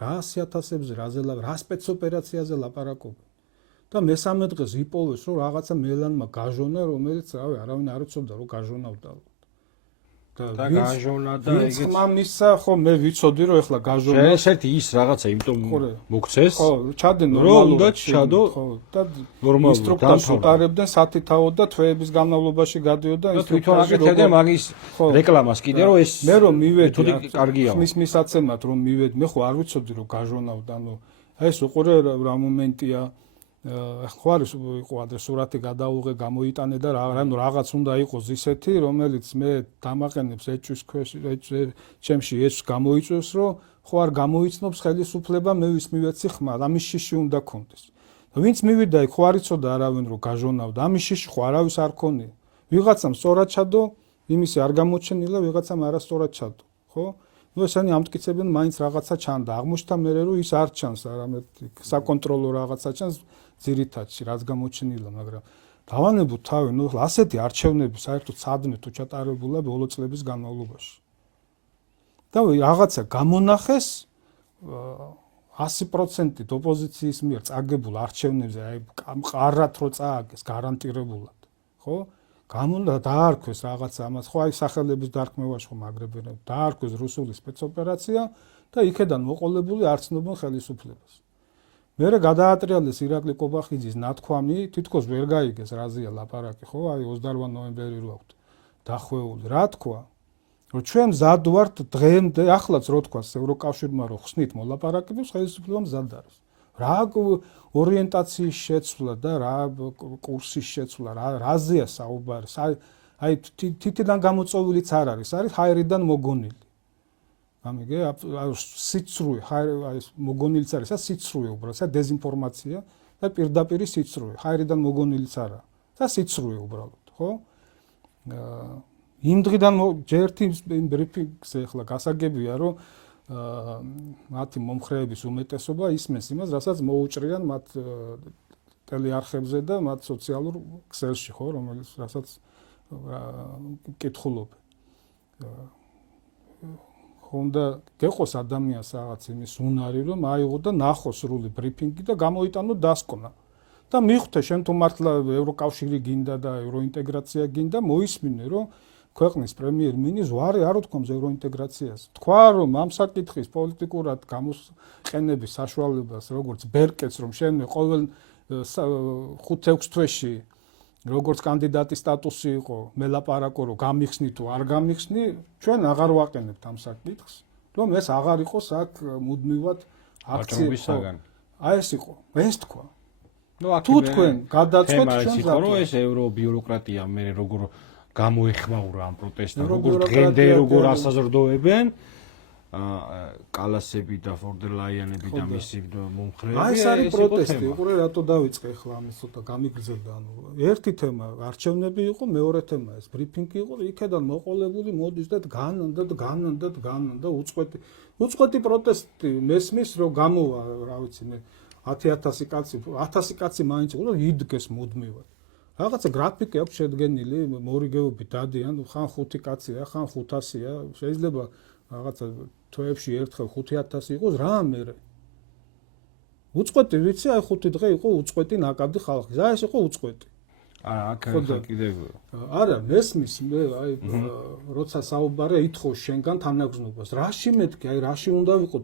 რა 100,000-ებზე რა სპეცოპერაციაზე ლაპარაკობენ და მესამე დღეს იპოვეს რომ რაღაცა მელანმა გაჟონა რომელიც რავი არავინ არ იცოდა რომ გაჟონავდა და გაჟონა და ეგეც ხმამისა ხო მე ვიცოდი რომ ეხლა გაჟონა ესეთი ის რაღაცა იმიტომ მოგცეს ხო ჩადე რომ ნორმალურად უნდა ჩადო ხო და ნორმალურად ინსტრუქტორს უტარებდნენ სათითაოდ და თვეების განმავლობაში გადიოდა თვითონ აკეთებდა მაგის რეკლამას კიდე რომ ეს მე რომ მივედი კარგია ხმის მისაცემად რომ მივედი მე ხო არ ვიცოდი რომ გაჟონავდა ანუ ეს უყურე რა მომენტია ხო არის იყო ადრე სურათი გადაუღე გამოიტანე და რაღაც უნდა იყოს ისეთი რომელიც მე დამაყენებს ეჭვის ქვეშ ჩემში ეჭვს გამოიწვევს რომ ხო არ გამოიცნობს ხელისუფლება მე ვის მივეცი ხმა ამის შიში უნდა კონდეს ვინც მივიდა იქ ხო არ იცოდა არავინ რომ გაჟონავდა ამის შიში ხო არავის არ ქონია ვიღაცამ სწორად ჩადო იმისი არ გამოჩენილა ვიღაცამ არასწორად ჩადო ხო ну ესენი ამტკიცებენ მაინც რაღაცა ჩანდა აღმოჩნდა მე რომ ის არ ჩანს არამედ საკონტროლო რაღაცა ჩანს ძირითადში რაც გამოჩენილა მაგრამ დავანებოთ თავი ну ასეთი არჩევნები საერთოდ სადმე თუ ჩატარებულა ბოლო წლების განმავლობაში და რაღაცა გამონახეს 100% ოპოზიციის მიერ წაგებულ არჩევნებზე აი მყარად რო წააგეს გარანტირებულად ხო დაარქვეს რაღაცა ამას ხო აი სახელების დარქმევაში ხო მაგრებენ დაარქვეს რუსული სპეცოპერაცია და იქედან მოყოლებული არ ცნობენ ხელისუფლებას მერე გადაატრიალეს ირაკლი კობახიძის ნათქვამი თითქოს ვერ გაიგეს რაზეა ლაპარაკი ხო აი 28 ნოემბერი რო აქვთ დახვეული რა თქვა რომ ჩვენ მზად ვართ დღემდე ახლაც რო თქვას ევროკავშირმა რო ხსნით მოლაპარაკებებს ხელისუფლებამ მზად არის რა ორიენტაციის შეცვლა და რა კურსის შეცვლა რაზეა საუბარი აი თითიდან გამოწვეულიც არ არის ჰაერიდან მოგონილი ამიგე სიცრუე აი მოგონილიც არის სიცრუე უბრალოდ დეზინფორმაცია და პირდაპირი სიცრუე ჰაერიდან მოგონილიც არა და სიცრუე უბრალოდ ხო იმ დღიდან ჯერთი ბრიფინგზე ახლა გასაგებია რომ მათი მომხრეების უმეტესობა ისმენს იმას რასაც მოუჭრიან მათ ტელეარხებზე და მათ სოციალურ ქსელში ხო რომელიც რასაც კითხულობენ ხონდა გეყოს ადამიანს რაღაც იმის უნარი რომ აიღო და ნახოს სრული ბრიფინგი და გამოიტანო დასკვნა და მიხვდე შენ თუ მართლა ევროკავშირი გინდა და ევროინტეგრაცია გინდა მოისმინე რომ ქვეყნის პრემიერ-მინისტრი ზვარი არ უთქვამს ევროინტეგრაციას თქვა რომ ამ საკითხის პოლიტიკურად გამოყენების საშუალებას როგორც ბერკეტს რომ შენ ყოველ 5-6 თვეში როგორც კანდიდატის სტატუსი იყო მელაპარაკო რომ გამიხსნი თუ არ გამიხსნი ჩვენ აღარ ვაყენებთ ამ საკითხს რომ ეს აღარ იყოს აქ მუდმივად აქციებისაგან აი ეს იყო ეს თქვა თუ თქვენ გადაწყვეტ ჩვენ რომ ეს ევრობიუროკრატია მე როგორ გამოეხმაურა ამ პროტესტს როგორ დღემდე როგორ ასაზრდოებენ კალასები და ფორდელაიანები და მისი მომხრეები აი ეს არის პროტესტი უყურე რატო დავიწყე ახლა ამის ცოტა გამიგრძელდა ანუ ერთი თემა არჩევნები იყო მეორე თემა ეს ბრიფინგი იყო იქედან მოყოლებული მოდის და განან და უწყვეტი პროტესტი მესმის რომ გამოვა რა ვიცი მე 10,000 კაცი მაინც იყო და იდგეს მუდმივად რაღაცა გრაფიკი აქვს შედგენილი მორიგეობით დადიან ხან 5 კაცია ხან 500-ია შეიძლება რაღაცა თვეებში ერთხელ 5,000 იყოს რა მერე უწყვეტი ვიცი აი 5 დღე იყო უწყვეტი ნაკადი ხალხის აი ეს იყო უწყვეტი აქ კიდევ არა მესმის მე აი როცა საუბარია ითხოვ შენგან თანაგზნობას რაში მეთქი აი რაში უნდა ვიყო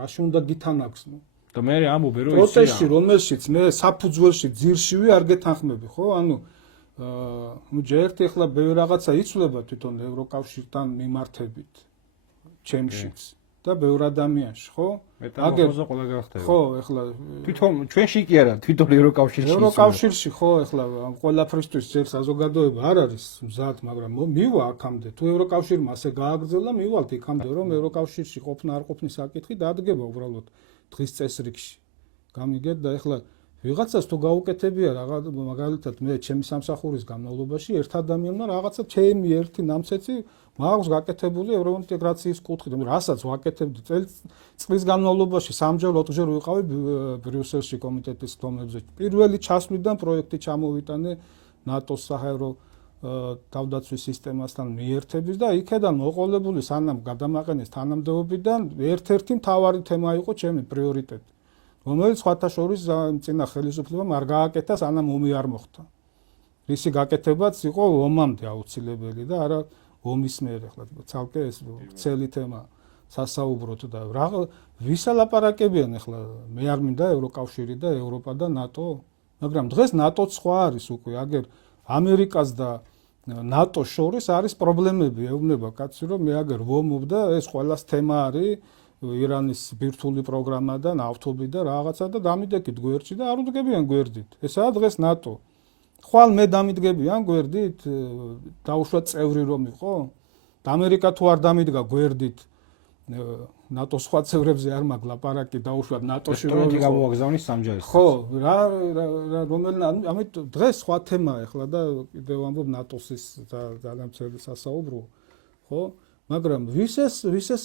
რაში უნდა გითანაგზნო და მე ამობე რომ პროტესტში რომელშიც მე საფუძველში ძირშივი არ გეთანხმები ხო ანუ ნუ ჯერტი ახლა ბევრ რაღაცა იცვლება თვითონ ევროკავშირთან მიმართებით ჩემშიც და ბევრ ადამიანში ხო მეტამორფოზა ყველა გახდება ხო ახლა თვითონ ჩვენში კი არა თვითონ ევროკავშირში ხო ახლა ყველაფრისთვის ძერ საზოგადოება არ არის მზად მაგრამ მივა აქამდე თუ ევროკავშირმა ასე გააგრძელა მივალთ იქამდე რომ ევროკავშირში ყოფნა არ ყოფნის საკითხი დადგება უბრალოდ დღის წესრიგში გამიგეთ და ახლა ვიღაცას თუ გაუკეთებია რაღაც მაგალითად მე ჩემი სამსახურის განმავლობაში ერთ ადამიანმა რაღაცა ჩემი ერთი ნამცეცი მაქვს გაკეთებული ევროინტეგრაციის კუთხით რასაც ვაკეთებდი წლის განმავლობაში 3-ჯერ 4-ჯერ ვიყავი ბრიუსელში კომიტეტის თომებზე პირველი ჩასვლიდან პროექტი ჩამოვიტანე ნატოს საჰაერო თავდაცვის სისტემასთან მიერთების და იქედან მოყოლებული სანამ გადამაყენეს თანამდებობიდან ერთ-ერთი მთავარი თემა იყო ჩემი პრიორიტეტი რომელიც სხვათა შორის წინა ხელისუფლებამ არ გააკეთა, სანამ ომი არ მოხდა. რისი გაკეთებაც იყო ომამდე აუცილებელი და არა ომის მერე, ხლა ცალკე ეს ვრცელი თემა სასაუბროთ და ვისა ლაპარაკებიან ახლა მე არ მინდა ევროკავშირი და ევროპა და ნატო, მაგრამ დღეს ნატოც სხვა არის უკვე, აგერ ამერიკას და ნატოს შორის არის პრობლემები, ეუბნება კაცი რომ მე აგერ ვომობ და ეს ყველას თემა არის ირანის ბირთვული პროგრამა და ნავთობი და რაღაცა და დამიდეკით გვერდში და არ უდგებიან გვერდით. ესაა დღეს ნატო. ხვალ მე დამიდგებიან გვერდით, დაუშვათ წევრი რომ იყო? ამერიკა თუ არ დამიდგა გვერდით, ნატოს სხვა წევრებზე არ მაქვს ლაპარაკი, დაუშვათ ნატოში რომ იყო გამოგზავნის სამჯარის. ხო, ამით დღეს სხვა თემაა ახლა და კიდევ ამბობ ნატოს ის ძალიან ძველი სასაუბრო, ხო? მაგრამ ვის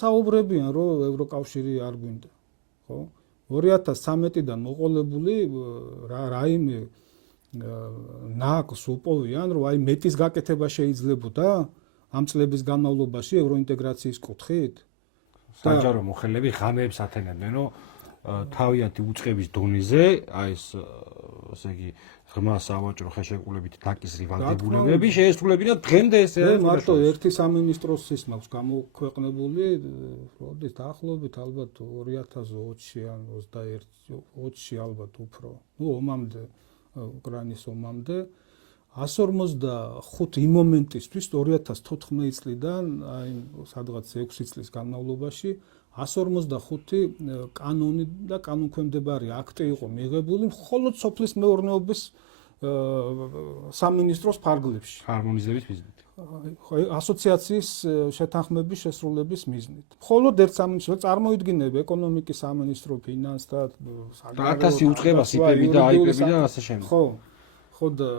საუბრებიან რომ ევროკავშირი არ გვინდა, ხო? 2013-დან მოყოლებული რაიმე ნაკს უპოვიან, რომ აი მეტის გაკეთება შეიძლებოდა ამ წლების განმავლობაში ევროინტეგრაციის კუთხით. საჯარო მოხელეები ღამეებს ათენებდნენ, რომ თავიანთი უწყების დონეზე, აი ეს ასე იგი ღრმა სავაჭრო ხელშეკრულებით დაკისრი ვალდებულებები შეესრულებინათ დღემდე ეს მარტო ერთი სამინისტროს ის მაქვს გამოქვეყნებული, როდის დაახლოებით ალბათ 2020-ში ან 21-ში ალბათ უფრო. ომამდე, უკრაინის ომამდე 145 იმ მომენტისთვის 2014 წლიდან, აი სადღაც 6 წლის განმავლობაში 145 კანონი და კანონქვემდებარი აქტი იყო მიღებული მხოლოდ სოფლის მეურნეობის სამინისტროს ფარგლებში. ჰარმონიზების მიზნით. ასოციაციის შეთანხმების შესრულების მიზნით. მხოლოდ ერთ სამინისტრო წარმოიდგინებ ეკონომიკის სამინისტრო, ფინანს და 1000 უწყება სიპები და აიპები და ასე შემდეგ. ხო. ხო და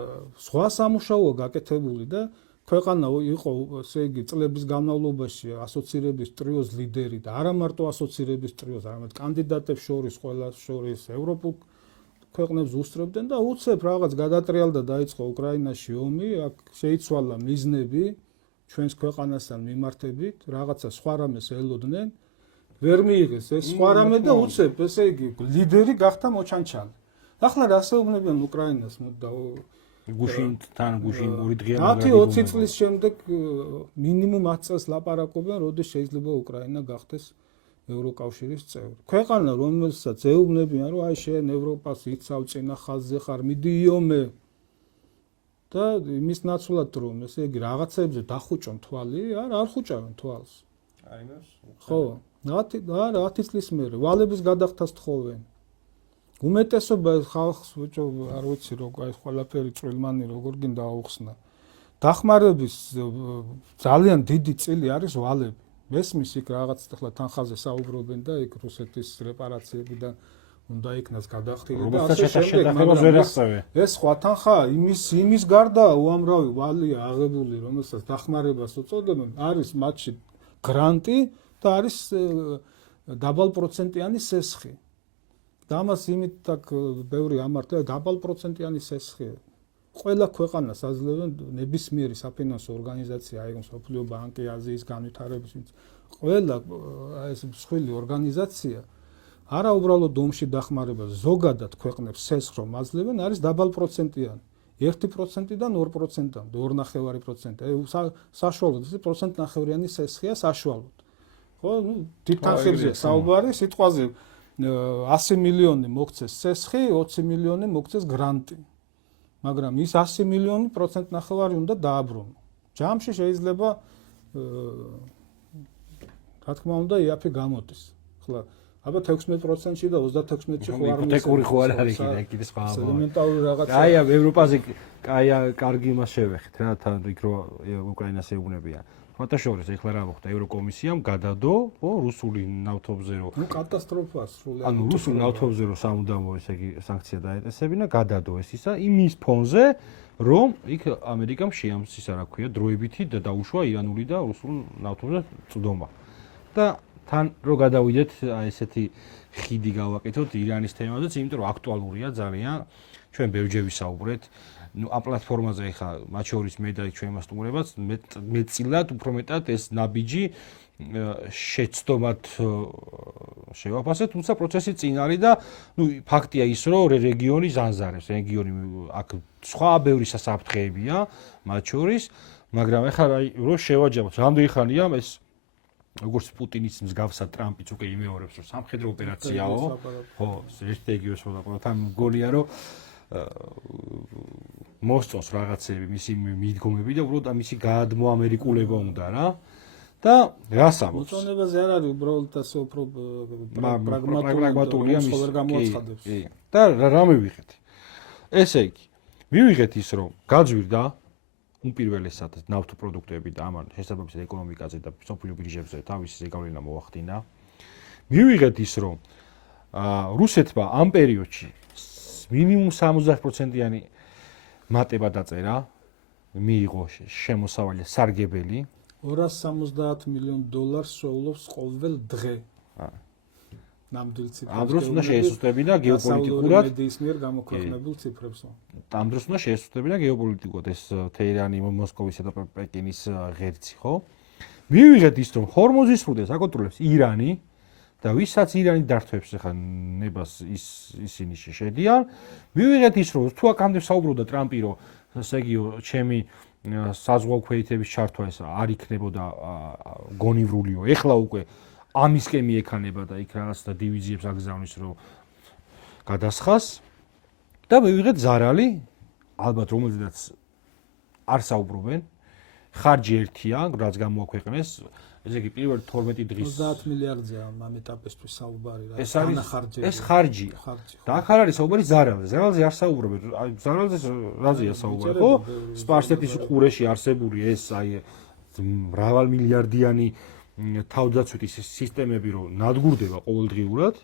სხვა სამუშაოა გაკეთებული და ქვეყანა იყო, ესე იგი, წლების განმავლობაში ასოცირების ტრიოს ლიდერი და არა მარტო ასოცირების ტრიოს, არამედ კანდიდატებს შორის, ყველას შორის ევროპულ ქვეყნებს უსწრებდნენ და უცებ რაღაც გადატრიალდა დაიწყო უკრაინაში ომი, აქ შეიცვალა მიზნები ჩვენს ქვეყანასთან მიმართებით, რაღაცა სხვა რამეს ელოდნენ, ვერ მიიღეს ეს სხვა რამე და უცებ, ესე იგი, ლიდერი გახდა მოჩანჩალი. ახლა რასეუბნებიან უკრაინას და გუშინთან გუშინ ორი დღეა 10-20 წლის შემდეგ მინიმუმ 10 წელს ლაპარაკობენ, როდის შეიძლება უკრაინა გახდეს ევროკავშირის წევრი. ქვეყანა, რომელსაც ეუბნებიან, რომ აი შენ ევროპას იცავ, წინა ხაზზე ხარ, მიდი იომე. და იმის ნაცვლად რომ ესე იგი რაღაცებზე დახუჭონ თვალი, არ ხუჭავენ თვალს. ხო, 10 წლის მერე ვალების გადახდას თხოვენ. უმეტესობა ხალხს ბიჭო არ ვიცი როგორ ეს ყველაფერი წვრილმანი როგორ გინდა აუხსნა. დახმარების ძალიან დიდი წილი არის ვალები. მესმის იქ რაღაც ახლა თანხაზე საუბრობენ და იქ რუსეთის რეპარაციებიდან უნდა იქნას გადახდილი და ასე შემდეგ. ეს სხვა თანხა იმის გარდა უამრავი ვალია აღებული, რომელსაც დახმარებას უწოდებენ, არის მათში გრანტი და არის დაბალპროცენტიანი სესხი. და ამას იმით აქ ბევრი ამართლა დაბალპროცენტიანი სესხია. ყველა ქვეყანას აძლევენ ნებისმიერი საფინანსო ორგანიზაცია, აი მსოფლიო ბანკი, აზიის განვითარების ყველა ეს მსხვილი ორგანიზაცია არა უბრალოდ ომში დახმარებას, ზოგადად ქვეყნებს სესხს რომ აძლევენ, არის დაბალპროცენტიანი. 1%-დან 2%-მდე, 2.5%. საშუალოდ ეს პროცენტნახევრიანი სესხია საშუალოდ. ხო, ნუ თითქოსებზე საუბარი სიტყვაზე 100 მილიონი მოგცეს სესხი, 20 მილიონი მოგცეს გრანტი. მაგრამ ის 100 მილიონი პროცენტნახევარი უნდა დააბრუნო. ჯამში შეიძლება რა თქმა უნდა იაფი გამოდის. ხლა ალბათ 16%-ში და 36%-ში ხო არ მიტეკური ხო არ არის კიდე სხვა. ელემენტარული რაღაცა. აი ევროპაზე კარგი იმას შევეხით რა თან იქ რო უკრაინას ეუბნებიან. ფოტოშორის ეხლა რა მოხდა ევროკომისიამ გადადო რუსული ნავთობზე რო კატასტროფა სრულიად. ანუ რუსულ ნავთობზე რო სამუდამო ესე იგი სანქცია დაეტესებინა, გადადო ეს ისა იმის ფონზე რომ იქ ამერიკამ შეამს ისა რა ქვია დროებითი და დაუშვა ირანული და რუსულ ნავთობზე წვდომა. და თან რო გადავიდეთ აი ესეთი ხიდი გავაკეთოთ ირანის თემაზეც, იმიტომ რომ აქტუალურია ძალიან. ჩვენ ბევრჯერ ვისაუბრეთ. ნუ ამ პლატფორმაზე ხა მათ შორის მე და ჩვენ მას სტუმრებაც მეტწილად უფრო მეტად ეს ნაბიჯი შეცდომად შევაფასეთ, თუმცა პროცესი წინ არის და ფაქტია ის, რომ რეგიონი ზანზარებს, რეგიონი აქ სხვა ბევრი სასაფრთხეებია მათ შორის, მაგრამ ეხლა რომ შევაჯამოთ, რამდენი ხანია ეს როგორც პუტინის მსგავსად ტრამპიც უკვე იმეორებს, რომ სამხედრო ოპერაციაო, ხო, სტრატეგიას ვთქვა, თან მგონია, რომ მოსწონს რაღაცები მისი მიდგომები და უბრალოდ მისი გაადმოამერიკულება უნდა რა. და რას ამბობს? მოწონებაზე არ არის უბრალოდ ასე უფრო პრაგმატულია მის ვერ გამოაცხადებს. და რა მივიღეთ? ესე იგი, მივიღეთ ის, რომ გაძვირდა უპირველესად ნავთობ პროდუქტები და ამან შესაბამისად ეკონომიკაზე და სოფლიო ბირჟებზე თავისი ზეგავლენა მოახდინა. მივიღეთ ის, რომ რუსეთმა ამ პერიოდში მინიმუმ 70%-იანი მატება დაწერა, მიიღო შემოსავალი სარგებელი. $270 მილიონ სვეულობს ყოველ დღე. ნამდვილ ციფრებს. ამ დროს უნდა შეესუსტებინა გეოპოლიტიკურად მედიის მიერ გამოქვეყნებულ ციფრებს. ამ დროს უნდა შეესუსტებინა გეოპოლიტიკურად ეს თეირანი, მოსკოვისა და პეკინის ღერცი, ხო? მივიღეთ ის, რომ ჰორმუზის სრუტეს აკონტროლებს ირანი და ვისაც ირანი დართვებს ახლა ნებას ისინი შედიან. მივიღეთ ის, რომ თუ აქამდე საუბრობდა ტრამპი, რომ ესე იგი ჩემი საზღვაო ქვეითების ჩართვა ეს არ იქნებოდა გონივრულიო. ეხლა უკვე ამისკენ მიექანება და იქ რაღაც და დივიზიებს აგზავნის, რომ გადასხას და მივიღეთ ზარალი, ალბათ რომელზედაც არ საუბრობენ. ხარჯი ერთია, რაც გამოაქვეყნეს. ესე იგი პირველ 12 დღის 30 მილიარდია ამ ეტაპისთვის საუბარი რა. ეს ხარჯია. და აქ არ არის საუბარი ზარალზე. ზარალზე არ საუბრობენ. აი ზარალზე რაზეა საუბარი, ხო? სპარსეთის ყურეში არსებული ეს აი მრავალ მილიარდიანი თავდაცვითი სისტემები რომ ნადგურდება ყოველდღიურად,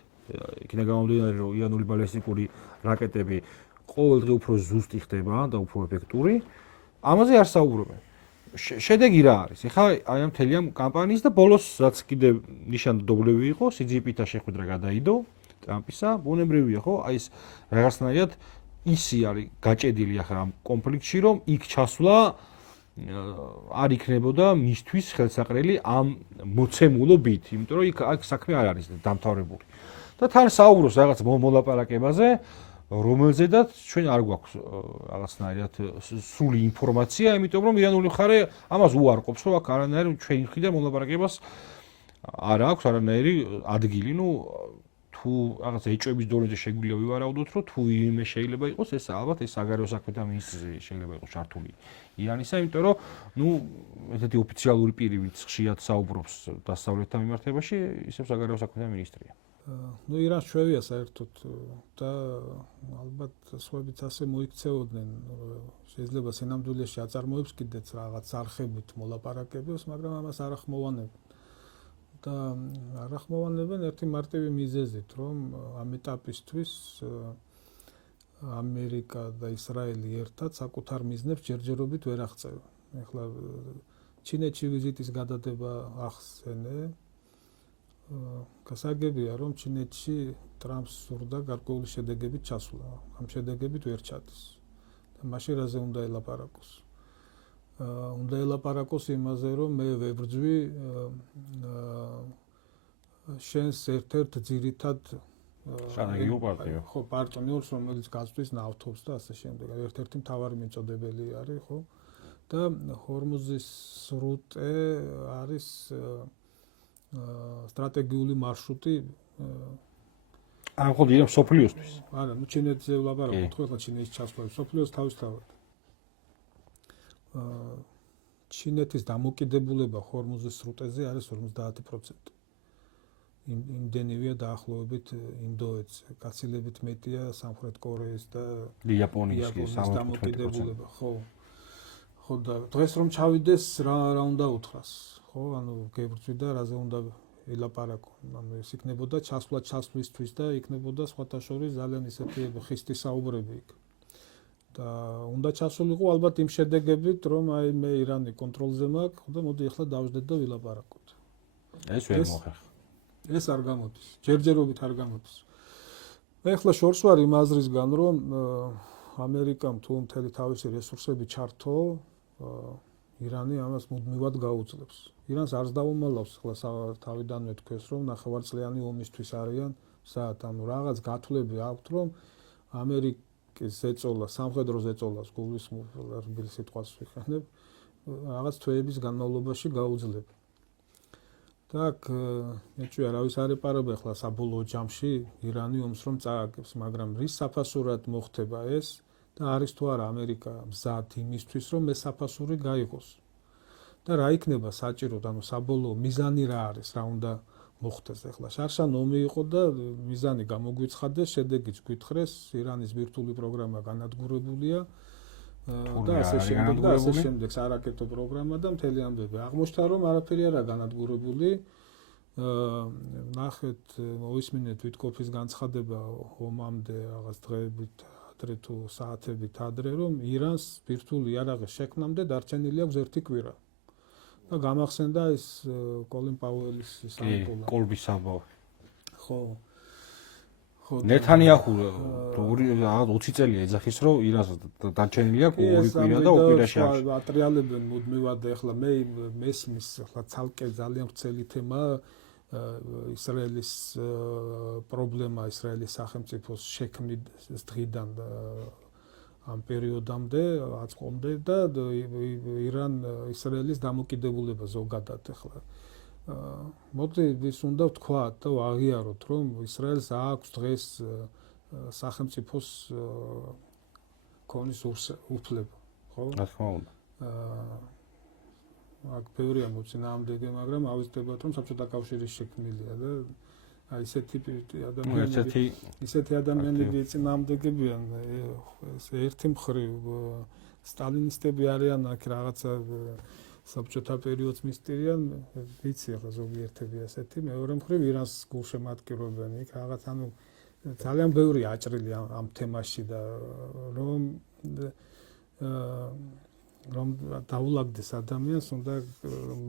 იქნება გამომდინარე რომ ირანული ბალისტიკური რაკეტები ყოველდღე უფრო ზუსტი ხდება და უფრო ეფექტური. ამაზე არ საუბრობენ. შედეგი რა არის? ეხლა აი ამ მთელი ამ კამპანიის და ბოლოს რაც კიდე ნიშანდობლივი იყო, სიძიპითა შეხვედრა გადაიდო ტრამპისა, ბუნებრივია ხო? აი ეს რაღაცნაირად ისი არის გაჭედილი ახლა ამ კონფლიქტში, რომ იქ ჩასვლა არ იქნებოდა მისთვის ხელსაყრელი ამ მოცემულობით, იმიტომ რომ იქ საქმე არ არის დამთავრებული. და თან საუბრობს რაღაც მოლაპარაკებაზე, რომელზედაც ჩვენ არ გვაქვს რაღაცნაირად სრული ინფორმაცია, იმიტომ რომ ირანული მხარე ამას უარყოფს, რომ აქ არანაირი ჩვენი მხრიდან მოლაპარაკებას არ აქვს არანაირი ადგილი. თუ რაღაც ეჭვების დონეზე შეგვიძლია ვივარაუდოთ, რომ თუ იმე შეიძლება იყოს, ეს ალბათ ეს საგარეო საქმეთა მინისტრი შეიძლება იყოს ჩართული ირანისა, იმიტომ რომ ესეთი ოფიციალური პირი, ვინც ხშირად საუბრობს დასავლეთთან მიმართებაში, ისევ საგარეო საქმეთა მინისტრია. ირანს ჩვევია საერთოდ და ალბათ სხვაებიც ასე მოიქცეოდნენ. შეიძლება სინამდვილეში აწარმოებს კიდეც რაღაც არხებით მოლაპარაკებებს, მაგრამ ამას არ ახმოვანებენ. და არ ახმოვანებენ ერთი მარტივი მიზეზით, რომ ამ ეტაპისთვის ამერიკა და ისრაელი ერთად საკუთარ მიზნებს ჯერჯერობით ვერ აღწევენ. ეხლა ჩინეთში ვიზიტის გადადება ახსენე. გასაგებია, რომ ჩინეთში ტრამპს სურდა გარკვეული შედეგებით ჩასვლა. ამ შედეგებით ვერ ჩადის. და მაშინ რაზე უნდა ელაპარაკოს? უნდა ელაპარაკოს იმაზე, რომ მე ვებრძვი შენს ერთ-ერთ ძირითად სტრატეგიულ პარტნიორს. ხო, პარტნიორს, რომელიც გაწვის ნავთობს და ასე შემდეგ. ერთ-ერთი მთავარი მიმწოდებელი არის, ხო? და ჰორმუზის სრუტე არის სტრატეგიული მარშრუტი ამ ხო დიახ სოფლიოსთვის. არა, ჩინეთზე ვლაპარაკობთ, ხო, ჩინეთის ჩასვლა სოფლიოს თავისთავად. ჩინეთის დამოკიდებულება ჰორმუზის სრუტეზე არის 50%. იმდენივეა დაახლოებით ინდოეთს, გაცილებით მეტია სამხრეთ კორეის და იაპონიის დამოკიდებულება, ხო. ხო და დღეს რომ ჩავიდეს რა უნდა უთხრას, ხო, ანუ გებრძვი და რაზე უნდა ელაპარაკო. ანუ ეს იქნებოდა ჩასვლისთვის და იქნებოდა სხვათა შორის ძალიან ისეთი ხისტი საუბრები იქ. და უნდა ჩასულიყო ალბათ იმ შედეგებით, რომ აი მე ირანი კონტროლზე მაქვს, და მოდი ახლა დავждეთ და ვილაპარაკოთ. ეს ვერ მოხერხ. ეს არ გამოდის, ჯერჯერობით არ გამოდის. მე ახლა შორს ვარ იმ აზრისგან, რომ ამერიკამ თუ მთელი თავისი რესურსები ჩართო ირანი ამას მუდმივად გაუძლებს. ირანს არც დაუმალავს ახლა თავიდანვე თქვეს რომ ნახევარწლიანი ომისთვის არიან საათ ანუ რაღაც გათვლები აქვთ რომ ამერიკის ზეწოლა სამხედრო ზეწოლას გულისხმობ სიტყვას ვიხსენებ რაღაც თვეების განმავლობაში გაუძლება. Так, მეჩვია რავის არეპარება ახლა საბოლოო ჯამში ირანი ომს რომ წააგებს, მაგრამ რის საფასურად მოხდება ეს და არის თუ არა ამერიკა მზად იმისთვის რომ ეს საფასური გაიღოს. და რა იქნება საჭიროდ, ანუ საბოლოო მიზანი რა არის, რა უნდა მოხდეს ახლა. შარშან ომი იყო და მიზანი გამოგვიცხადეს, შედეგიც გვითხრეს, ირანის ბირთვული პროგრამა განადგურებულია. და ასე შემდეგ სარაკეტო პროგრამა და მთელი ამბები. აღმოჩნდა რომ არაფერი არა განადგურებული. ნახეთ, მოისმინეთ ვიტკოფის განცხადება ომამდე რაღაც დღეებით ადრე თუ საათებით ადრე რომ ირანს ბირთვული იარაღის შექმნამდე დარჩენილი აქვს 1 კვირა. და გამახსენდა ეს კოლინ პაუელის სამბოლო. კოლბისაბო. ხო. ნეთანიაჰუ რაღაც 20 წელია ეძახის რომ ირანს დარჩენილი აქვს 2 კვირა და უპირაში არის. ატრიალებენ მუდმივად ახლა მე მესმის ახლა ცალკე ძალიან ვრცელი თემა ისრაელის პრობლემა ისრაელის სახელმწიფოს შექმნის დღიდან ამ პერიოდამდე აწყობამდე და ირან ისრაელის დამოკიდებულება ზოგადად ახლა მოდი ვის უნდა ვთქვათ და ვაღიაროთ რომ ისრაელს აქვს დღეს სახელმწიფოს ქონის უფლება ხო? რა თქმა უნდა. აქ ბევრია მოწინააღმდეგე, მაგრამ ავიწყდებათ რომ საბჭოთა კავშირის შექმნილია და აი ისეთი ადამიანები წინააღმდეგებიან ერთი მხრივ სტალინისტები არიან აქ რაღაცა საბჭოთა პერიოდს მისტირიან, ვიცი ახლა ზოგიერთები ასეთი, მეორე მხრივ ირანს გულშემატკივრობენ იქ რაღაც ანუ ძალიან ბევრი აჭრილი ამ თემაში და რომ დაულაგდეს ადამიანს უნდა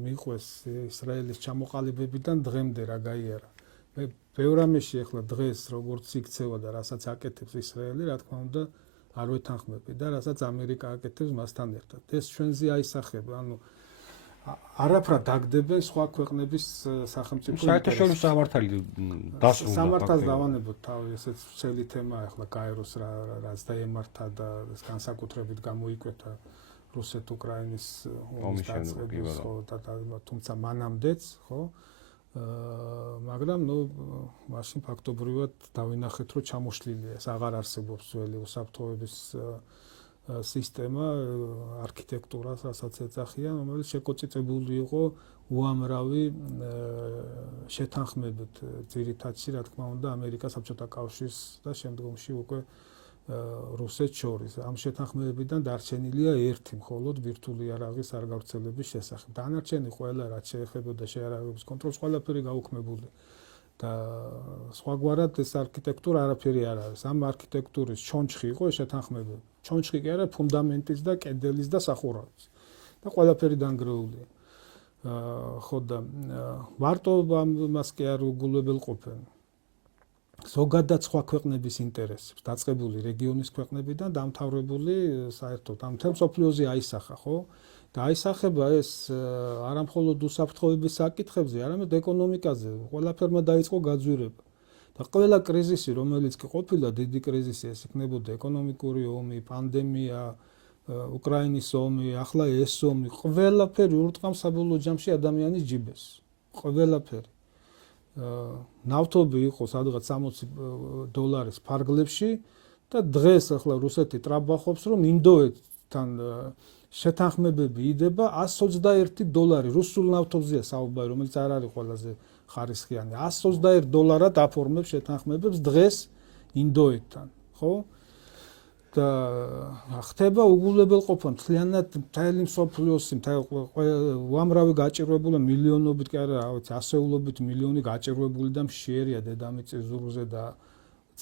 მიყვეს ისრაელის ჩამოყალიბებიდან დღემდე რა გაიარა. მე ბევრ ამაში ახლა დღეს როგორც იქცევა და რასაც აკეთებს ისრაელი, რა თქმა უნდა არ ვეთანხმები და რასაც ამერიკა აკეთებს მასთან ერთად. ეს ჩვენზე აისახება, ანუ არაფრად დაგდებენ სხვა ქვეყნების სახელმწიფო საერთაშორისო სამართალი დასრულდა. სამართალს დავანებოთ თავი, ესეც ცელი თემაა ახლა კაიროს რაც დაემართა და განსაკუთრებით გამოიკვეთა რუსეთ-უკრაინის ომის დაწყების ხო და თუმცა მანამდეც ხო მაგრამ მაშინ ფაქტობრივად დავინახეთ რომ ჩამოშლილია ეს აღარ არსებობს ძველი უსაფრთხოების სისტემა არქიტექტურას რასაც ეძახიან რომელიც შეკოწიწებული იყო უამრავი შეთანხმებით ძირითადში რა თქმა უნდა ამერიკა საბჭოთა კავშირის და შემდგომში უკვე რუსეთს შორის ამ შეთანხმებებიდან დარჩენილია ერთი მხოლოდ ბირთვული იარაღის არ გავრცელების შესახებ. დანარჩენი ყველა რაც შეეხებოდა შეიარაღების კონტროლს ყველაფერი გაუქმებული და სხვაგვარად ეს არქიტექტურა არაფერი არ არის. ამ არქიტექტურის ჩონჩხი იყო შეთანხმებები. ჩონჩხი კი არა ფუნდამენტის და კედელის და სახურავის და ყველაფერი დანგრეულია. ხო და მარტო ამას კი არ უგულებელყოფენ. ზოგადად სხვა ქვეყნების ინტერესებს დაწყებული რეგიონის ქვეყნებიდან დამთავრებული საერთოდ ამ მთელ მსოფლიოზე აისახა, ხო? და აისახება ეს არა მხოლოდ უსაფრთხოების საკითხებზე, არამედ ეკონომიკაზე. ყველაფერმა დაიწყო გაძვირება. და ყველა კრიზისი, რომელიც კი ყოფილა, დიდი კრიზისი, ეს იქნებოდა ეკონომიკური ომი, პანდემია, უკრაინის ომი, ახლა ეს ომი, ყველაფერი ურტყამს საბოლოო ჯამში ადამიანის ჯიბეს. ყველაფერი. ნავთობი იყო სადღაც $60 ფარგლებში და დღეს ახლა რუსეთი ტრაბახობს რომ ინდოეთთან შეთანხმებები იდება $121 რუსულ ნავთობზეა საუბარი რომელიც არ არის ყველაზე ხარისხიანი $121 აფორმებს შეთანხმებებს დღეს ინდოეთთან ხო და ხდება უგულებელყოფა მთლიანად მთელი მსოფლიოსი უამრავი გაჭირვებული მილიონობით კი არა ვიცი ასეულობით მილიონი გაჭირვებული და მშიერია დედამიწის ზურგზე და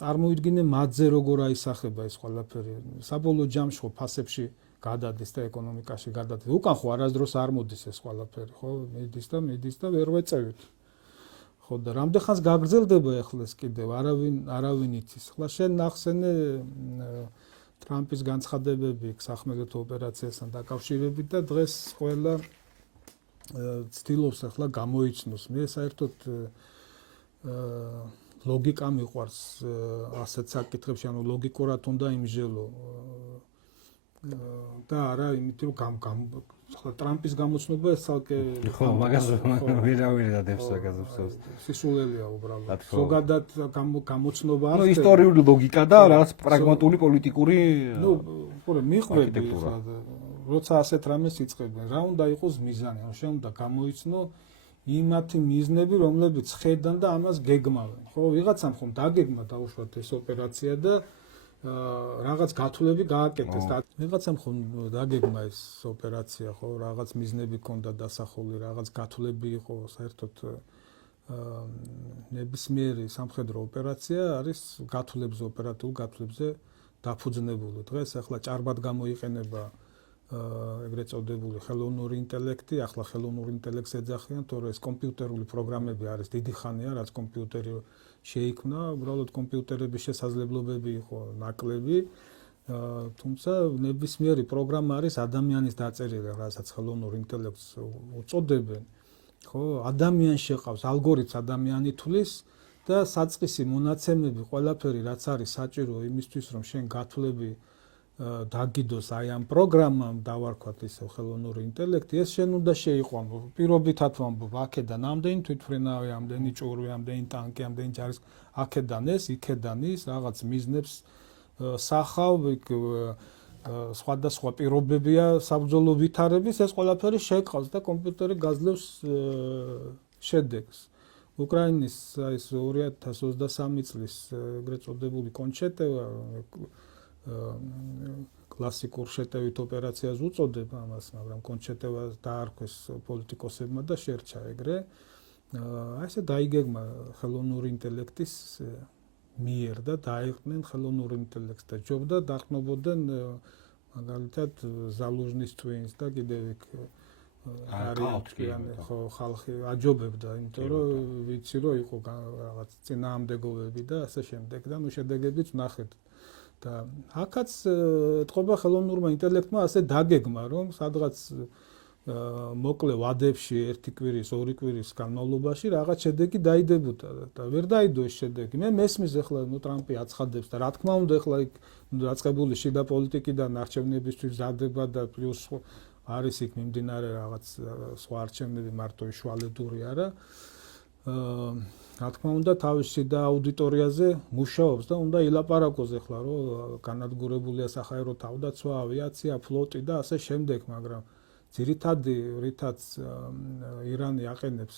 წარმოიდგინე მათზე როგორ აისახება ეს ყველაფერი საბოლოო ჯამში ხო ფასებში გადადის და ეკონომიკაში გადადის უკან ხო არასდროს არ მოდის ეს ყველაფერი ხო მიდის და ვერ ვეწევით ხო და რამდენხანს გაგრძელდება ახლა ეს კიდევ არავინ იცის ახლა შენ ნახსენე ტრამპის განცხადებები სახმელეთო ოპერაციასთან დაკავშირებით და დღეს ყველა ცდილობს ახლა გამოიცნოს. მე საერთოდ ლოგიკა მიყვარს ასეთ საკითხებში, ანუ ლოგიკურად უნდა იმჟელო და არა იმით რომ ახლა ტრამპის გამოცნობა ეს ცალკე ხო, მაგას ვერავინ ადებს მაგას. სისულელია უბრალოდ. ზოგადად გამოცნობა არის. ნუ ისტორიული ლოგიკა და რაღაც პრაგმატული პოლიტიკური მიხვდები ხა როცა ასეთ რამეს იწყებენ, რა უნდა იყოს მიზანი, ანუ შენ უნდა გამოიცნო იმათი მიზნები, რომლებიც ხედან და ამას გეგმავენ. ხო, ვიღაცამ ხომ დაგეგმა დაუშვათ ეს ოპერაცია და რაღაც გათვლები გააკეთეს და ვიღაცამ ხომ დაგეგმა ეს ოპერაცია, ხო, რაღაც მიზნები ჰქონდა დასახული, რაღაც გათვლები იყო, საერთოდ ნებისმიერი სამხედრო ოპერაცია არის გათვლებზე, ოპერატიულ გათვლებზე დაფუძნებული. დღეს ახლა ჭარბად გამოიყენება ეგრეთ წოდებული ხელოვნური ინტელექტი, ახლა ხელოვნურ ინტელექტს ეძახიან, თორე ეს კომპიუტერული პროგრამები არის დიდი ხანია, რაც კომპიუტერი შეიქმნა, უბრალოდ კომპიუტერების შესაძლებლობები იყო ნაკლები, თუმცა ნებისმიერი პროგრამა არის ადამიანის დაწერილი, რასაც ხელოვნურ ინტელექტს უწოდებენ. ხო, ადამიანს შეყავს, ალგორითმს ადამიანი თulis და საწყისი მონაცემები, ყველაფერი რაც არის საჭირო იმისთვის, რომ შენ გათვლები დაგიდოს აი ამ პროგრამამ დავარქვათ ისე ხელოვნური ინტელექტი, ეს შენ უნდა შეიყვანო. პირობითად ვამბობ, აქედან ამდენი თვითმფრინავი, ამდენი ჭურვი, ამდენი ტანკი, ამდენი ჯარის, აქედან ეს, იქედან ის, რაღაც მიზნებს სახავ, სხვადასხვა პირობებია საბრძოლო ვითარების, ეს ყველაფერი შეყავს და კომპიუტერი გაძლევს შედეგს. უკრაინის ეს 2023 წლის ეგრეთ წოდებული კონჩეტევა კლასიკურ შეტევით ოპერაციას უწოდება ამას, მაგრამ კონჩეტევა დაარქვეს პოლიტიკოსებმა და შერჩა ეგრე. აი ესე დაიგეგმა ხელოვნური ინტელექტის მიერ და დაეყნენ ხელოვნურ ინტელექტს და ჯობდა დაყნობოდნენ მაგალითად ზალუჟნის twins და კიდევ იქ ხო ხალხი აჯობებდა, იმიტომ რომ ვიცი რომ იყო რაღაც წინააღმდეგობები და ასე შემდეგ და ნუ შედეგებიც ვნახეთ. და აქაც ეთყობა ხელოვნურმა ინტელექტმა ასე დაგეგმა, რომ სადღაც მოკლე ვადებში ერთი კვირის, ორი კვირის განმავლობაში რაღაც შედეგი დაიდებოდა და ვერ დაიდო ეს შედეგი. მე მესმის ახლა ტრამპი აცხადებს და რა თქმა უნდა ახლა იქ დაწყებული შიდა პოლიტიკიდან არჩევნებისთვის მზადება და პლუს არის იქ მიმდინარე რაღაც სხვა არჩევნები მარტო შუალედური არა. რა თქმა უნდა თავისი და აუდიტორიაზე მუშაობს და უნდა ილაპარაკოს ახლა რომ განადგურებულია საჰაერო თავდაცვა, ავიაცია, ფლოტი და ასე შემდეგ, მაგრამ ძირითადი რითაც ირანი აყენებს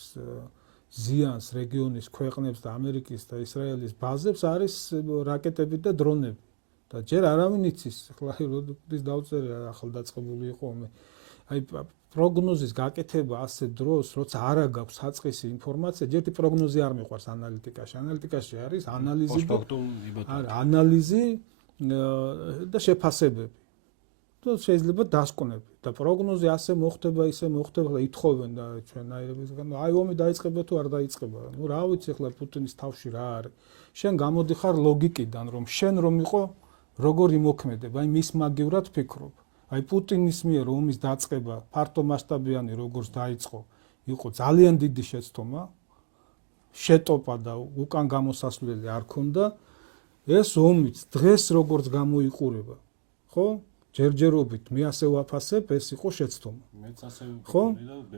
ზიანს რეგიონის ქვეყნებს და ამერიკის და ისრაელის ბაზებს არის რაკეტები და დრონები. და ჯერ არავინ იცის, ახლა როდის დავწერე ახალდაწყებული იყო მე. აი პროგნოზის გაკეთება ასე დროს, როცა არა გაქვს საწყისი ინფორმაცია, ჯერტი პროგნოზი არ მიყვარს ანალიტიკაში. ანალიტიკაში არის ანალიზი და შეფასებები. და შეიძლება დასკვნები და პროგნოზი ასე მოხდება, ისე მოხდება, ითხოვენ და ჩვენაირებისგან, აი ომი დაიწყება თუ არ დაიწყება. ნუ რა ვიცი ახლა პუტინის თავში რა არის. შენ გამოდიხარ ლოგიკიდან, რომ შენ რომ იყო, როგორ იმოქმედება, აი მის მაგივრად ფიქრობ. აი პუტინის მიერ ომის დაწყება ფართომასშტაბიანი როგორც დაიწყო, იყო ძალიან დიდი შეცდომა, შეტოპა და უკან გამოსასვლელი არ ქონდა. ეს ომიც დღეს როგორც გამოიყურება, ხო? ჯერჯერობით მე ასე ვაფასებ, ეს იყო შეცდომა. მეც ასე ხო?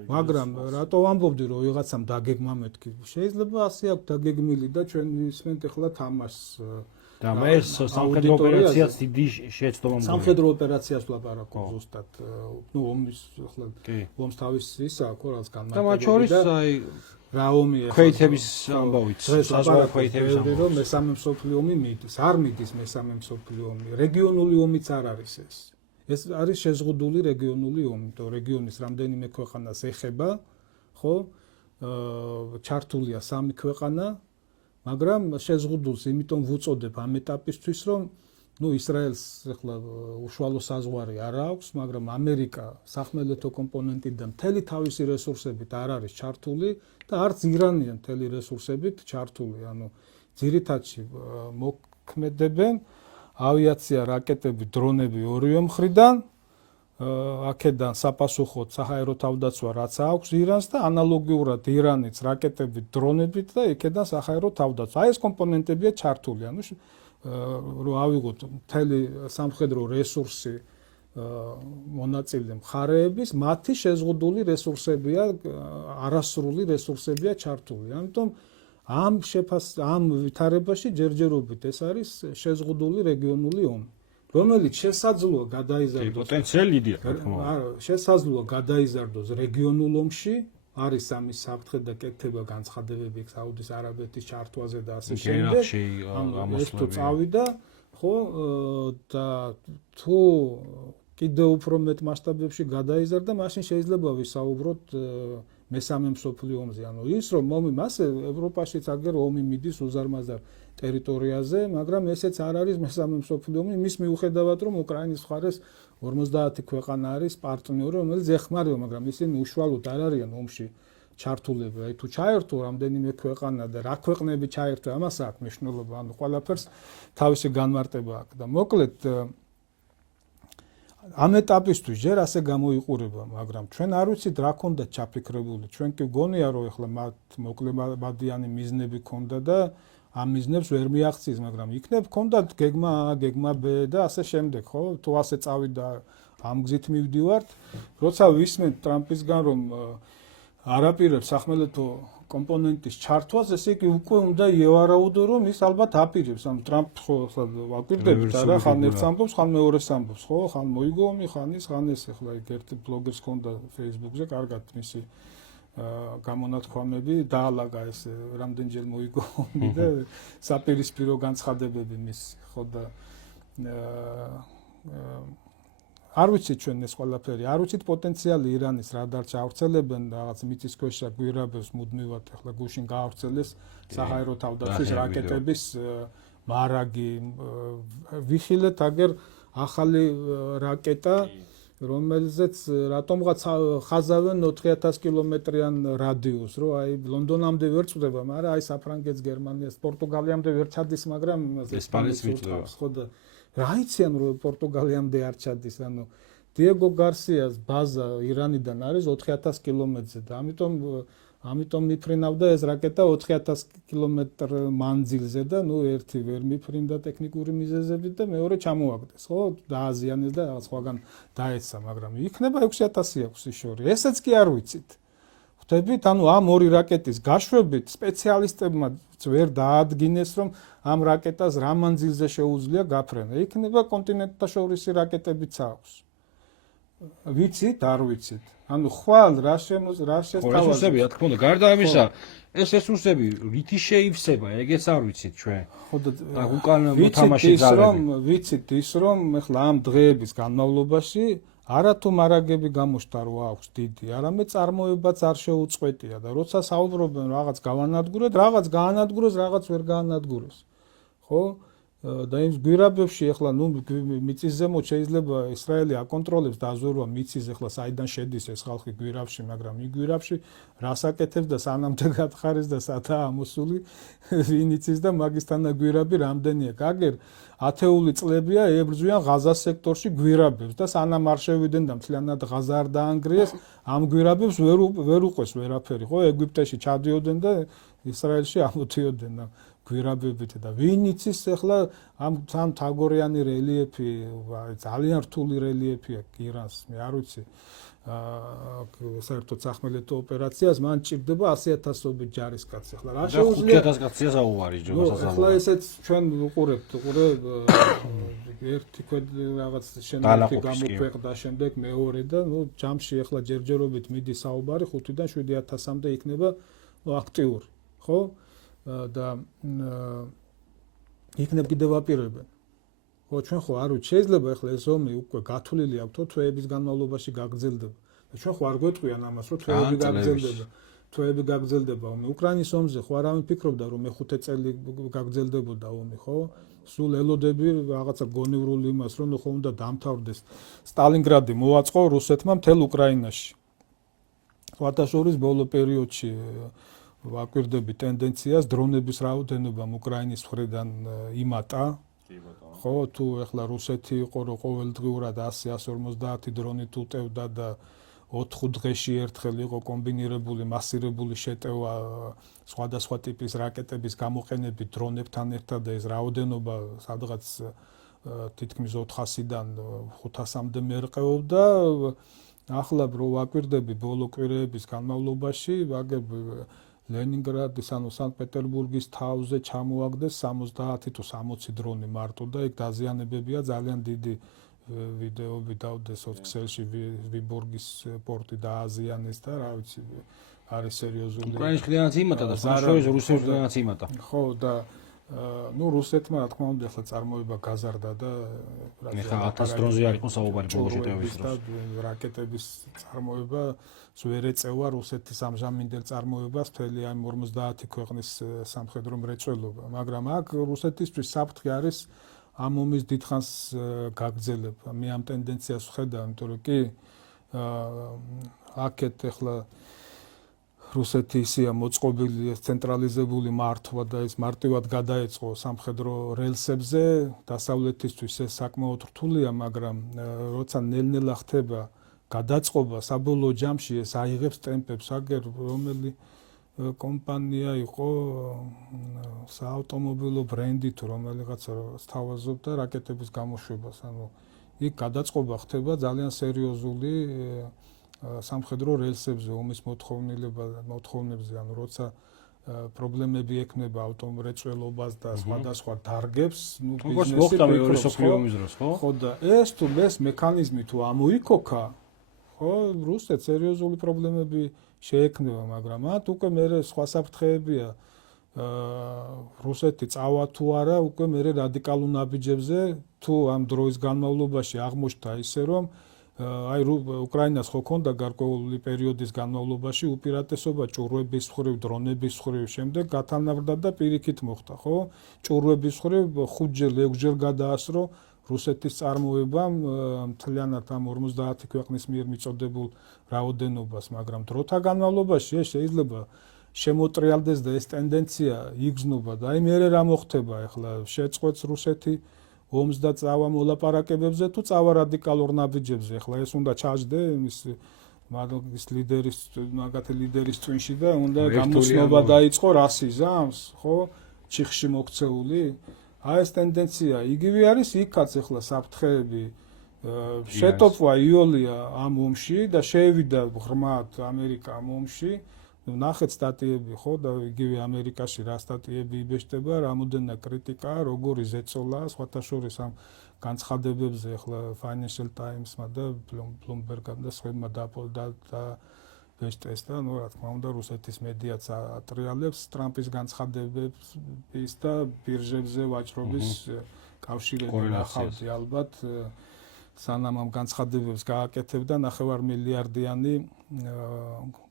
მაგრამ რატო ვამბობდი რომ ვიღაცამ დაგეგმა მეთქი? შეიძლება ასე აქვს დაგეგმილი და ჩვენ ისმენთ ახლა თამაშს. და მე სამხედრო ოპერაციას დიდი შეცდომა მგონია. სამხედრო ოპერაციას ვლაპარაკობ ზუსტად. ნუ ომის ახლა ომს თავის ისა აქვს რაღაც განმარტებები. და მათ შორის აი რა ომია? ქვეითების ამბავით, საზღვაო ქვეითების ამბავით. რომ მესამე მსოფლიო ომი მიდის. არ მიდის მესამე მსოფლიო ომი. რეგიონული ომიც არ არის ეს. ეს არის შეზღუდული რეგიონული ომი. то რეგიონის რამდენიმე ქვეყანას ეხება, ხო? ჩართულია 3 ქვეყანა. მაგრამ შეზღუდულს იმიტომ ვუწოდებ ამ ეტაპისთვის, რომ ნუ ისრაელს ახლა უშუალო საზღვარი არ აქვს, მაგრამ ამერიკა სახმელეთო კომპონენტიდან მთელი თავისი რესურსებით არ არის ჩართული და არც ირანია მთელი რესურსებით ჩართული, ანუ ძირითადში მოქმედებენ ავიაცია, რაკეტები, დრონები ორივე მხრიდან, აქედან საპასუხოდ საჰაერო თავდაცვა რაც აქვს ირანს და ანალოგიურად ირანიც რაკეტებით, დრონებით და იქედან საჰაერო თავდაცვა. აი ეს კომპონენტებია ჩართული, ანუ რომ ავიღოთ მთელი სამხედრო რესურსი მონაწილე მხარეების, მათი შეზღუდული რესურსებია, არასრული რესურსებია ჩართული. ამიტომ ამ ვითარებაში ჯერჯერობით ეს არის შეზღუდული რეგიონული ომი, რომელიც შესაძლოა გადაიზარდოს. პოტენციალი დიდია, რა თქმა უნდა. შესაძლოა გადაიზარდოს რეგიონულ ომში, არის ამის საფრთხე და კეთება განცხადებები საუდის არაბეთის ჩართვაზე და ასე შემდეგ. ეს თუ წავიდა, ხო, და თუ კიდევ უფრო მეტ მასშტაბებში გადაიზარდა, მაშინ შეიძლება ვისაუბროთ მესამე მსოფლიო ომზე. ანუ ის რომ ომი მასე ევროპაშიც აგერ ომი მიდის უზარმაზარ ტერიტორიაზე, მაგრამ ესეც არ არის მესამე მსოფლიო ომი, მის მიუხედავად რომ უკრაინის მხარეს 50 ქვეყანა არის პარტნიორი, რომელიც ეხმარება, მაგრამ ისინი უშუალოდ არ არიან ომში ჩართულები. აი თუ ჩაერთო რამდენიმე ქვეყანა და რა ქვეყნები ჩაერთო, ამას აქვს მნიშვნელობა, ანუ ყველაფერს თავისი განმარტება აქვს და მოკლედ ამ ეტაპისთვის ჯერ ასე გამოიყურება, მაგრამ ჩვენ არ ვიცით რა ქონდა ჩაფიქრებული. ჩვენ კი გონია რომ ეხლა მათ მოკლებადიანი მიზნები ქონდა და ამ მიზნებს ვერ მიაღწიეს, მაგრამ იქნებ ქონდათ გეგმა A, გეგმა B და ასე შემდეგ, ხო? თუ ასე წავიდა ამ გზით მივდივართ, როცა ვისმენთ ტრამპისგან რომ არაპირებს სახმელეთო კომპონენტის ჩართვას, ესე იგი უკვე უნდა ევარაუდო, რომ ის ალბათ აპირებს. ამ ტრამპ ხო ახლა ვაკვირდებით არა, ხან ერთს ამბობს, ხან მეორეს ამბობს, ხო? ხან მოიგო ომი, ხან ის, ხან ეს. ახლა იქ ერთი ბლოგერს ჰქონდა Facebook-ზე, კარგად მისი გამონათქვამები დაალაგა ეს რამდენჯერ მოიგო ომი და საპირისპირო განცხადებები მის, ხო და არ ვიცით ჩვენ ეს ყველაფერი, არ ვიცით პოტენციალი ირანის რა დარჩა ავრცელებენ რაღაც მიწისქვეშა გვირაბებს მუდმივად ახლა გუშინ გაავრცელეს საჰაერო თავდაცვის რაკეტების მარაგი. ვიხილეთ აგერ ახალი რაკეტა, რომელზეც რატომღაც ხაზავენ 4000 კილომეტრიან რადიუსს, რომ აი ლონდონამდე ვერ წვდება, მაგრამ აი საფრანგეთს, გერმანიას, პორტუგალიამდე ვერ ჩადის, მაგრამ ესპანეთს ვიწვდება. ხო და რა იციან რომ პორტუგალიამდე არ ჩადის, ანუ დიეგო გარსიას ბაზა ირანიდან არის 4000 კილომეტრზე და ამიტომ მიფრინავდა ეს რაკეტა 4000 კილომეტრ მანძილზე და ნუ ერთი ვერ მიფრინდა ტექნიკური მიზეზებით და მეორე ჩამოაგდეს, ხო? დააზიანეს და რაღაც სხვაგან დაეცა, მაგრამ იქნება 6000 აქვს ის შორი. ესეც კი არ ვიცით. ხვდებით, ანუ ამ ორი რაკეტის გაშვებით სპეციალისტებმა ვერ დაადგინეს, რომ ამ რაკეტას რა მანძილზე შეუძლია გაფრენა. იქნება კონტინენტთაშორისი რაკეტებიც აქვს. ვიცით, არ ვიცით. ანუ ხვალ რა შესთავაზებს. რესურსები, რა თქმა უნდა, გარდა ამისა, ეს რესურსები რითი შეივსება, ეგეც არ ვიცით ჩვენ. ხო და უკან მოთამაშე ძალები. ვიცით ის რომ ეხლა ამ დღეების განმავლობაში არათუ მარაგები გამოჩნდა რო აქვს დიდი, არამედ წარმოებაც არ შეუწყვეტია და როცა საუბრობენ რაღაც გავანადგურეთ, რაღაც გაანადგურეს, რაღაც ვერ გაანადგურეს. ხო? და იმ გვირაბებში ეხლა ნუ მიწის ზემოთ შეიძლება ისრაელი აკონტროლებს დაზვერვა მიწის ეხლა საიდან შედის ეს ხალხი გვირაბში, მაგრამ იმ გვირაბში რას აკეთებს და სანამდე გათხარეს და სათაა ამოსული ვინ იცის და მაგისთანა გვირაბი რამდენია. გაგერ ათეული წლებია ებრძვიან ღაზას სექტორში გვირაბებს და სანამ არ შევიდნენ და მთლიანად ღაზა არ დაანგრიეს, ამ გვირაბებს ვერ უყვეს ვერაფერი, ხო? ეგვიპტეში ჩადიოდნენ და ისრაელში ამოდიოდნენ გვირაბებით და ვინ იცის ახლა ამ თაგორიანი რელიეფი, ძალიან რთული რელიეფია ირანს, მე არ ვიცი. საერთოდ სახმელეთო ოპერაციას მან ჭირდება 100,000-ობით ჯარისკაცი. ახლა რა შეუძლია 500,000 კაცია საუბარი ჯობასა. ახლა ესეც ჩვენ უყურებთ, ერთი რაღაც შენაკი გამოქვეყნდა, შემდეგ მეორე და ნუ ჯამში ახლა ჯერჯერობით მიდის საუბარი 5-დან 7,000-მდე იქნება აქტიური, ხო? და იქნებ კიდევ აპირებენ. ხო, ჩვენ ხო არ ვიცი, შეიძლება ახლა ეს ომი უკვე გათვლილი აქვს, თვეების განმავლობაში გაგრძელდება. და ჩვენ ხო არ გვეტყვიან ამას, რომ თვეები გაგრძელდება ომი. უკრაინის ომზე ხო არავინ ფიქრობდა, რომ მე-5 წელი გაგრძელდებოდა ომი, ხო? სულ ელოდები რაღაცა გონივრული იმას, რომ ხო უნდა დამთავრდეს. სტალინგრადი მოაწყო რუსეთმა მთელ უკრაინაში. სხვათა შორის ბოლო პერიოდში ვაკვირდები ტენდენციას დრონების რაოდენობა უკრაინის მხრიდან იმატა. ხო თუ ეხლა რუსეთი იყო რომ ყოველდღიურად 100-150 დრონი უტევდა და 4 დღეში ერთხელ იყო კომბინირებული მასირებული შეტევა სხვადასხვა ტიპის რაკეტების გამოყენებით დრონებთან ერთად და ეს რაოდენობა სადღაც თითქმის 400-დან 500-მდე მერყეობდა. ახლა რო ვაკვირდები ბოლო კვირეების განმავლობაში ვაგებ ლენინგრადის ანუ სანქტ-პეტერბურგის თავზე ჩამოაგდეს 70 თუ 60 დრონი მარტო და იქ დაზიანებებია ძალიან დიდი ვიდეოები დავდეს ოქსელში ვიბორგის პორტი დააზიანეს და რა ვიცი არის სერიოზული უკრაინის ხდიანაც იმატა და სამშობლოს რუსეთის ხდიანაც იმატა. ხო და ну რუსეთმა რა თქმა უნდა ახლა წარმოება გაზარდა და ეხლა 1000 დრონზე არ იყო საუბარი ბოლო შეტევების დროს. რაკეტების წარმოება ვერ ეწევა რუსეთის ამჟამინდელ წარმოებას მთელი ამ 50 ქვეყნის სამხედრო მრეწველობა, მაგრამ აქ რუსეთისთვის საფრთხე არის ამ ომის დიდხანს გაგრძელება. მე ამ ტენდენციას ვხედავ, იმიტომ რომ კი აქეთ ახლა რუსეთი ისეა მოწყობილი ცენტრალიზებული მართვა და ეს მარტივად გადაეწყო სამხედრო რელსებზე, დასავლეთისთვის ეს საკმაოდ რთულია, მაგრამ როცა ნელ-ნელა ხდება გადაწყობა, საბოლოო ჯამში ეს აიღებს ტემპებს, აგერ რომელი კომპანია იყო საავტომობილო ბრენდი თუ რომელიღაცა სთავაზობდა რაკეტების გამოშვებას, ანუ იქ გადაწყობა ხდება ძალიან სერიოზული სამხედრო რელსებზე ომის მოთხოვნებზე, ანუ როცა პრობლემები ექნება ავტომრეწველობას და სხვადასხვა დარგებს, ну ბიზნესი მეორე სოფლიო ომის დროს, ხო? ხო და ეს თუ ეს მექანიზმი თუ ამოიქოქა, ხო, რუსეთს სერიოზული პრობლემები შეექმნება, მაგრამ მათ უკვე მერე სხვა საფრთხეებია. რუსეთი წავა თუ არა, უკვე მერე რადიკალურ ნაბიჯებზე თუ ამ დროის განმავლობაში აღმოჩნდა ისე რომ აი უკრაინას ხო ქონდა გარკვეული პერიოდის განმავლობაში უპირატესობა ჭურვების მხრივ, დრონების მხრივ, შემდეგ გათანაბრდა და პირიქით მოხდა, ხო? ჭურვების მხრივ 5-6-ჯერ გადაასრო რუსეთის წარმოებამ მთლიანად ამ 50 ქვეყნის მიერ მიწოდებულ რაოდენობას, მაგრამ დროთა განმავლობაში ეს შეიძლება შემოტრიალდეს და ეს ტენდენცია იგრძნობა და აი მერე რა მოხდება ახლა შეწყვეტს რუსეთი ომს და წავა მოლაპარაკებებზე თუ წავა რადიკალურ ნაბიჯებზე. ახლა ეს უნდა ჩაჯდე ის ლიდერის მაგათი ლიდერის წვენში და უნდა გამოსნობა დაიწყო რასიზმს, ხო? ჩიხში მოქცეული. აი ეს ტენდენცია იგივე არის იქაც ახლა საფრთხეები შეტოპვა იოლია ამ ომში და შეევიდა ღრმად ამერიკა ამ ომში. ნახეთ სტატიები ხო და იგივე ამერიკაში რა სტატიები იბეჭდება, რამოდენა კრიტიკა, როგორი ზეწოლა, სხვათა შორის ამ განცხადებებზე ახლა Financial Times-მა და Bloomberg-ამ და სხვებმა დაბეჭდეს და რა თქმა უნდა რუსეთის მედიაც ატრიალებს ტრამპის განცხადებების და ბირჟებზე ვაჭრობის კავშირები ნახავდი ალბათ სანამ ამ განცხადებებს გააკეთებდა 9 მილიარდიანი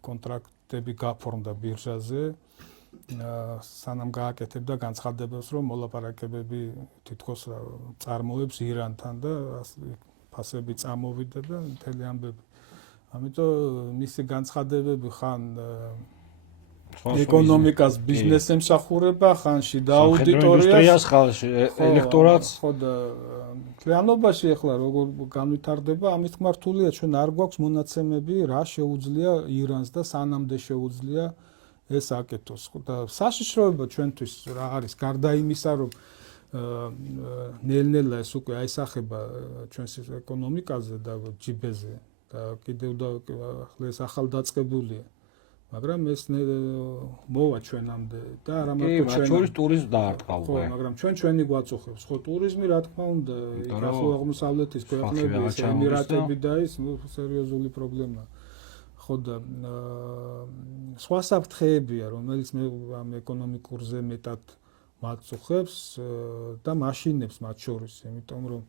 კონტრაქტები გაფორმდა ბირჟაზე სანამ გააკეთებდა განცხადებებს რომ მოლაპარაკებები თითქოს წარმოებს ირანთან და ფასები წამოვიდა და მთელი ამბები. ამიტომ მისი განცხადებები ხან ეკონომიკას ბიზნესს ემსახურება, ხან შიდა აუდიტორიას, ელექტორატს. ხო და მთლიანობაში ახლა როგორ განვითარდება, ამის თქმა რთულია, ჩვენ არ გვაქვს მონაცემები, რა შეუძლია ირანს და სანამდე შეუძლია ეს აკეთოს. და საშიშროება ჩვენთვის რა არის, გარდა იმისა, რომ ნელ-ნელა ეს უკვე აისახება ჩვენს ეკონომიკაზე და ჯიბეზე და კიდევ და ახლა ეს ახალდაწყებულია. მაგრამ ეს მოვა ჩვენამდე და არა მარტო ჩვენ შორის ტურიზმი დაარტყა უკვე. ხო, მაგრამ ჩვენი გვაწუხებს. ხო, ტურიზმი რა თქმა უნდა, ახლო აღმოსავლეთის ქვეყნები, ემირატები და ის სერიოზული პრობლემაა. ხო და სხვა საფრთხეებია, რომელიც მე ამ ეკონომიკურზე მეტად მაწუხებს და მაშინებს მათ შორის, იმიტომ რომ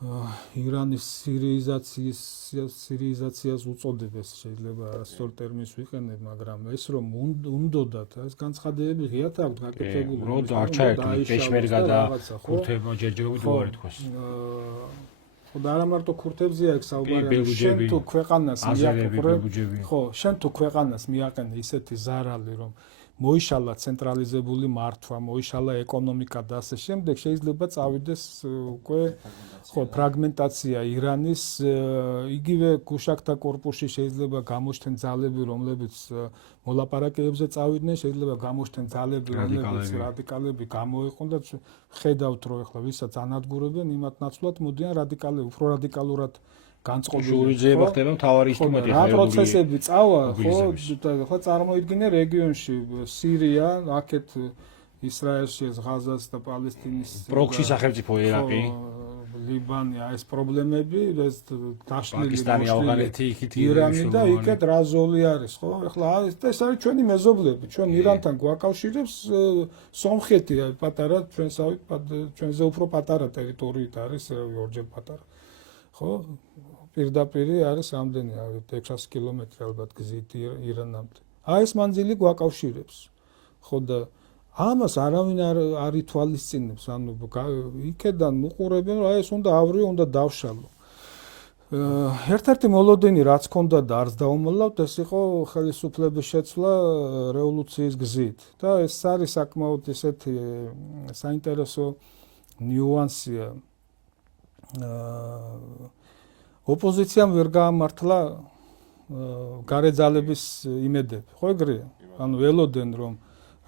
ირანის სირიიზაციას უწოდებს შეიძლება სწორ ტერმინს ვიყენებ, მაგრამ ეს რომ უნდოდათ ეს განცხადებები ღიათ აქვს გაკეთებული. რო არ ჩაერთული პეშმერი გადაკურთება ჯერჯერობით უარი თქვას. ხო და არა მარტო ქურთებზეა ეგ საუბარი, შენ თუ ქვეყანას მიაკვრე, ხო, შენ თუ ქვეყანას მიაყენე ისეთი ზარალი, რომ მოიშალა ცენტრალიზებული მართვა, მოიშალა ეკონომიკა და ასე შემდეგ, შეიძლება წავიდეს უკვე ხო ფრაგმენტაცია ირანის, იგივე გუშაქთა კორპუსში შეიძლება გამოჩნდნენ ძალები, რომლებიც მოლაპარაკებებზე წავიდნენ, შეიძლება გამოჩნდნენ ძალები, რომლებიც რადიკალები გამოეყვნენ და ხედავთ, რომ ახლა ვისაც ანადგურებენ, იმათ ნაცვლად მოდიან რადიკალები, უფრო რადიკალურად განწყობილი. შურიძეება ხდება მთავარი ინსტრუმენტი. რა პროცესები წავა, ხო, ხო წარმოიდგინე რეგიონში სირია, აქეთ ისრაელში ეს ღაზას და პალესტინის პროქსი სახელმწიფო ერაყი. ლიბანი, ეს პრობლემები, ეს დაშლილი პაკისტანი, ავღანეთი, იქით ირანი და იქეთ რა ზოლი არის, ხო? ახლა ეს არის ჩვენი მეზობლები, ჩვენ ირანთან გვაკავშირებს სომხეთი, პატარა ჩვენზე უფრო პატარა ტერიტორიით არის, ორჯერ პატარა. ხო? პირდაპირ არის რამდენი, 600 კილომეტრი ალბათ გზით ირანამდე. ეს მანძილი გვაკავშირებს. ხო და ამას არავინ არ ითვალისწინებს, ანუ იქედან უყურებენ, რომ ეს უნდა ავრიო, უნდა დავშალო. ერთ-ერთი მოლოდინი რაც ჰქონდა და არც დაუმოლავთ, ეს იყო ხელისუფლების შეცვლა რევოლუციის გზით. და ეს არის საკმაოდ ესეთი საინტერესო ნიუანსია. ოპოზიციამ ვერ გაამართლა გარეძალების იმედები, ხო ეგრეა? ანუ ველოდენ რომ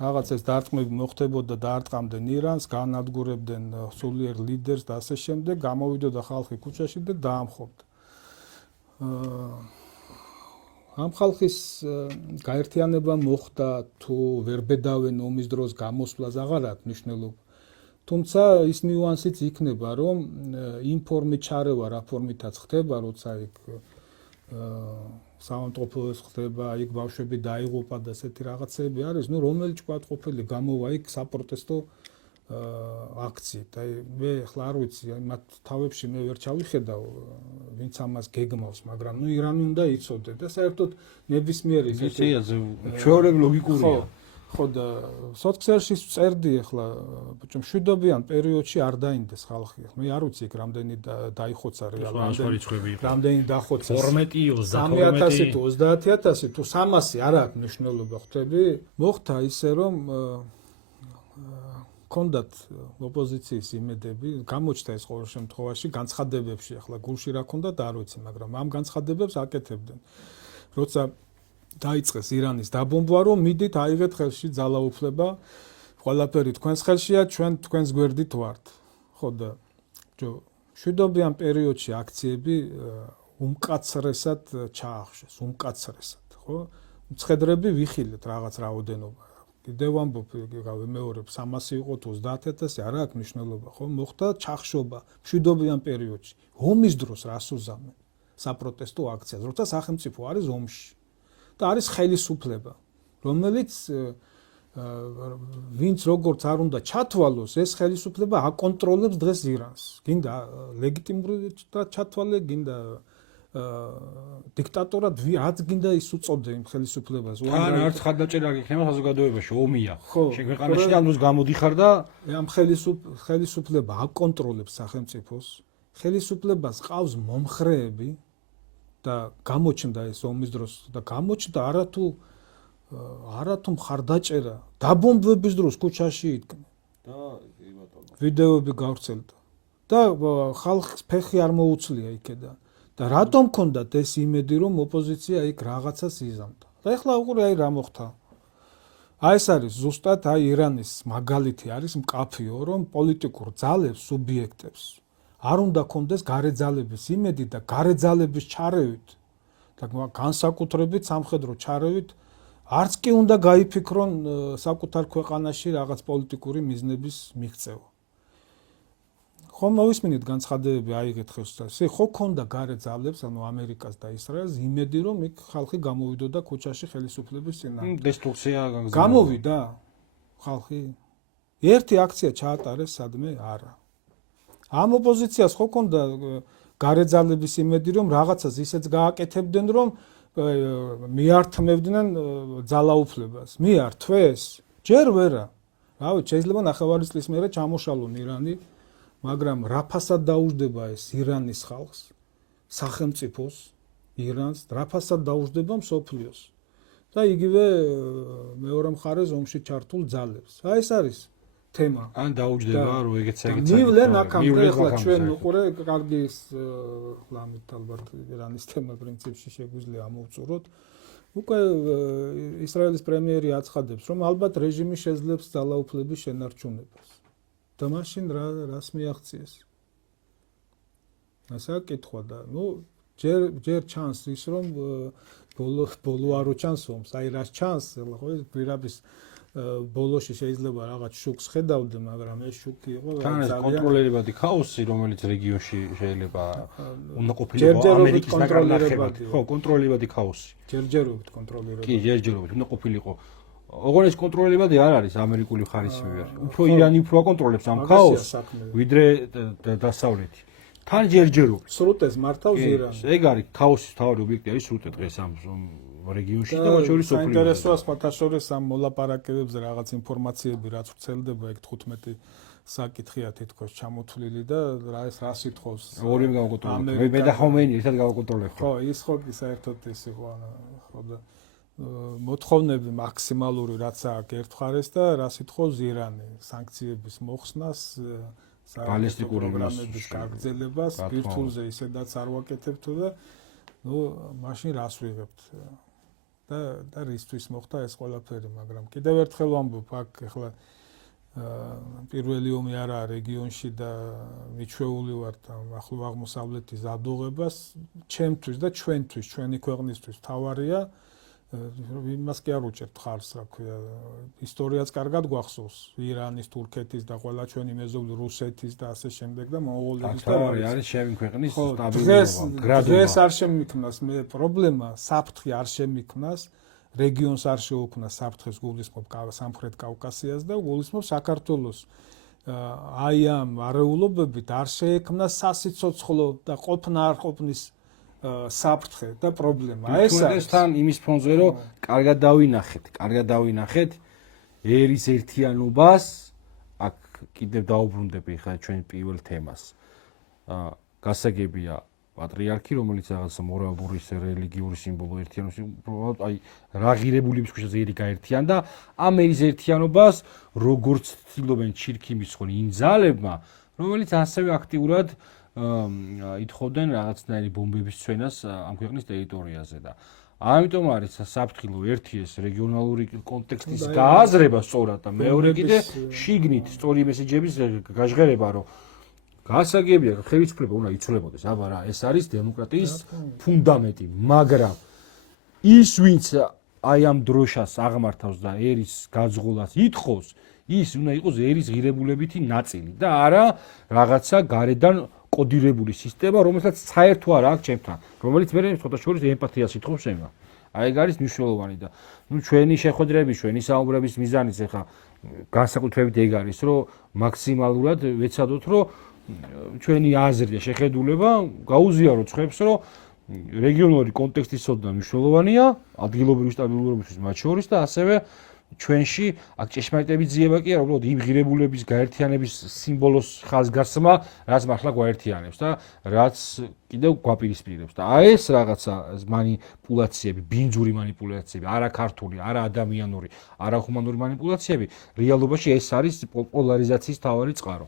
რაღაც ეს დარტყმები მოხდებოდა და არტყამდნენ ირანს, განადგურებდნენ სულიერ ლიდერს და ასე შემდეგ, გამოვიდოდა ხალხი ქუჩაში და დაამხობდა. ამ ხალხის გაერთიანება მოხდა თუ ვერ ბედავენ ომის დროს გამოსვლას აღარ აქვს მნიშვნელობა. თუმცა ის ნიუანსიც იქნება, რომ იმ ფორმით ჩარევა რა ფორმითაც ხდება, როცა იქ სამომტყოფოებს ხდება, იქ ბავშვები დაიღუპა და ესეთი რაღაცები არის, ნუ რომელიც კვადყოფილი გამოვა იქ საპროტესტო აქციით. აი მე ახლა არ ვიცი, მათ თავებში მე ვერ ჩავიხედავ, ვინც ამას გეგმავს, მაგრამ ნუ ირანი უნდა იცოდე და საერთოდ ნებისმიერი ესეთი ჩვეულებრივ ლოგიკურია. ხო და სოციალში წერდი ახლა ბიჭო მშვიდობიან პერიოდში არ დაინდეს ხალხი. მე არ ვიცი იქ რამდენი დაიხოცა რეალურად. რამდენი დახოცა 12 3000 თუ 30000 თუ 300 არ აქვს მნიშვნელობა ხვდები? მოხდა ისე რომ კონდათ ოპოზიციის იმედები, გამოჩნდა ეს ყოველ შემთხვევაში განცხადებებში, ახლა გულში რა ქონდათ არ ვიცი, მაგრამ ამ განცხადებებს აკეთებდნენ. როცა დაიწყეს ირანის დაბომბვა, რომ მიდით აიღეთ ხელში ძალაუფლება, ყველაფერი თქვენს ხელშია, ჩვენ თქვენს გვერდით ვართ. ხო და მშვიდობიან პერიოდში აქციები უმკაცრესად ჩაახშეს, უმკაცრესად, ხო? მცხედრები ვიხილეთ რაღაც რაოდენობა. კიდევ ამბობ, ვიმეორებ, 300 იყო თუ 30000, არ აქვს მნიშვნელობა, ხო? მოხდა ჩახშობა მშვიდობიან პერიოდში. ომის დროს რას უზამენ? საპროტესტო აქციას, როცა სახელმწიფო არის ომში. და არის ხელისუფლება, რომელიც ვინც როგორც არ უნდა ჩათვალოს, ეს ხელისუფლება აკონტროლებს დღეს ირანს. გინდა ლეგიტიმურად ჩათვალე, გინდა დიქტატორად რაც გინდა ის უწოდე იმ ხელისუფლებას. თან არც ხადაჭერა გიქნება საზოგადოებაში, ომია. შეგვეყანაში ამას გამოდიხარ და ამ ხელისუფლება აკონტროლებს სახელმწიფოს. ხელისუფლებას ყავს მომხრეები და გამოჩნდა ეს ომის დროს და გამოჩნდა არათუ მხარდაჭერა დაბომბვების დროს ქუჩაში იდგნენ და ვიდეოები გავრცელდა და ხალხს ფეხი არ მოუწლია იქედან და რატომ ქონდათ ეს იმედი რომ ოპოზიცია იქ რაღაცას იზამდა და ეხლა უყურე აი რა მოხდა აი ეს არის ზუსტად აი ირანის მაგალითი არის მკაფიო რომ პოლიტიკურ ძალებს სუბიექტებს არ უნდა კონდეს გარეძალების იმედი და გარეძალების ჩარევით და განსაკუთრებით სამხედრო ჩარევით არც კი უნდა გაიფიქრონ საკუთარ ქვეყანაში რაღაც პოლიტიკური მიზნების მიღწევა. ხო მოვისმინეთ განცხადებები აიღეთ ხელს. ხო ქონდა გარეძალებს, ანუ ამერიკას და ისრაელს იმედი რომ იქ ხალხი გამოვიდოდა ქუჩაში ხელისუფლების წინააღმდეგ. დესტრუქცია გამოვიდა ხალხი. ერთი აქცია ჩაატარეს სადმე არა. ამ ოპოზიციას ხო ქონდა გარეძალების იმედი რომ რაღაცას ისეც გააკეთებდნენ რომ მიართმევდნენ ძალაუფლებას. მიართვეს? ჯერ ვერა. რავი, შეიძლება ნახევარი წლის მერე ჩამოშალონ ირანი, მაგრამ რა ფასად დაუждდება ეს ირანის ხალხს, სახელმწიფოს, ირანს, რა ფასად დაუждდება მსოფლიოს. და იგივე მეორე მხარეს ომში ჩართულ ძალებს. აი ეს არის თემა. ან დაუჯდება რომ ეგეც მივლენ აქამდე ახლა ჩვენ უყურე კარგი ლამით ალბათ ირანის თემა პრინციპში შეგვიძლია ამოვწუროთ. უკვე ისრაელის პრემიერი აცხადებს, რომ ალბათ რეჟიმი შეძლებს ძალაუფლების შენარჩუნებას. და მაშინ რას მიაღწიეს? ასა კითხვა და ჯერ ჩანს ის რომ ბოლო არო ჩანს ომს, აი რას ჩანს, ხო ეს გვირაბის ბოლოში შეიძლება რაღაც შუქს ხედავდე, მაგრამ ეს შუქი იყო ძალიან კონტროლირებადი ქაოსი, რომელიც რეგიონში შეიძლება უნდა ყოფილიყო ამერიკის ნაკრებად. ხო, კონტროლირებადი ქაოსი. ჯერჯერობით კონტროლირებადი. კი, ჯერჯერობით უნდა ყოფილიყო. ოღონდ ეს კონტროლირებადი არ არის ამერიკული ხარის მიერ. უფრო ირანი უფრო აკონტროლებს ამ ქაოსს, ვიდრე დასავლეთი. თან ჯერჯერობით. სრუტეს მართავს ირანი. ეგ არის ქაოსის თავი ობიექტი არის სრუტე დღეს ამ რეგიონში და მათ შორის ოფლიო. საინტერესოა სხვათა შორის ამ მოლაპარაკებებზე რაღაც ინფორმაციები რაც ვრცელდება, ეგ 15 საკითხია თითქოს ჩამოთვლილი და რას ითხოვს. ორივე გავაკონტროლებ. მე და ხომეინი ერთად გავაკონტროლებ. ხო, ის ხო კი საერთოდ ის იყო, ხო და მოთხოვნები მაქსიმალური რაც აქვს ერთ მხარეს და რას ითხოვს ირანი, სანქციების მოხსნას, ბალისტიკური პროგრამების გაგრძელებას, ბირთვულზე ისედაც არ ვაკეთებთ და მაშინ რას ვიღებთ და რისთვის მოხდა ეს ყველაფერი, მაგრამ კიდევ ერთხელ ვამბობ, აქ ახლა პირველი ომი არაა რეგიონში და მიჩვეული ვართ ახლო აღმოსავლეთის ზადუღებას, ჩემთვის და ჩვენთვის, ჩვენი ქვეყნისთვის თავარია იმას კი არ უჭერთ ხარს, რა ქვია, ისტორიაც კარგად გვახსოვს, ირანის, თურქეთის და ყველა ჩვენი მეზობელი რუსეთის და ასე შემდეგ და მონღოლეთის და არის შევი ქვეყნის სტაბილურობა. დღეს არ შემიქმნას მე პრობლემა, საფრთხე არ შემიქმნას, რეგიონს არ შეუქმნას საფრთხეს გულისხმობ სამხრეთ კავკასიას და გულისხმობ საქართველოს. აი ამ არეულობებით არ შეექმნას სასიცოცხლო და ყოფნა არ ყოფნის საფრთხე და პრობლემა. ეს არის თან იმის ფონზე, რომ კარგად დავინახეთ ერის ერთიანობას, აქ კიდევ დაუბრუნდები ხა ჩვენ პირველ თემას. გასაგებია პატრიარქი, რომელიც რაღაც მორალური, რელიგიური სიმბოლო ერთიანობის, უბრალოდ აი რა ღირებულების ქვეშ ერი გაერთიანდა, ამ ერის ერთიანობას როგორც ცდილობენ ჩირქიმის ხონ ინძალებმა, რომელიც ასევე აქტიურად ითხოვდნენ რაღაცნაირი ბომბების ცვენას ამ ქვეყნის ტერიტორიაზე და ამიტომ არის საფრთხილო ერთი ეს რეგიონალური კონტექსტის გააზრება სწორად და მეორე კიდე შიგნით სწორი მესეჯების გაჟღერება, რომ გასაგებია ხელისუფლება უნდა იცვლებოდეს, აბა რა, ეს არის დემოკრატიის ფუნდამენტი, მაგრამ ის ვინც აი ამ დროშას აღმართავს და ერის გაძღოლას ითხოვს, ის უნდა იყოს ერის ღირებულებითი ნაწილი და არა რაღაცა გარედან კოდირებული სისტემა, რომელსაც საერთო არ აქვს ჩემთან, რომელიც მე ცოტა შორის ემპათიას ითხოვს შემა. აი ეგ არის მნიშვნელოვანი და ჩვენი შეხვედრების, ჩვენი საუბრების მიზანიც ახლა განსაკუთრებით ეგ არის, რომ მაქსიმალურად ვეცადოთ, რომ ჩვენი აზრი და შეხედულება გაუზიაროთ ხვებს, რომ რეგიონალური კონტექსტის ცოდნა მნიშვნელოვანია, ადგილობრივი სტაბილურობისთვის მათ შორის და ასევე ჩვენში აქ ჭეშმარიტების ძიება კი არა, უბრალოდ იმ ღირებულების გაერთიანების სიმბოლოს ხაზგასმა, რაც მართლა გვაერთიანებს და რაც კიდევ გვაპირისპირებს. და აი ეს რაღაცა მანიპულაციები, ბინძური მანიპულაციები, არაქართული, არაადამიანური, არახუმანური მანიპულაციები, რეალობაში ეს არის პოლარიზაციის მთავარი წყარო.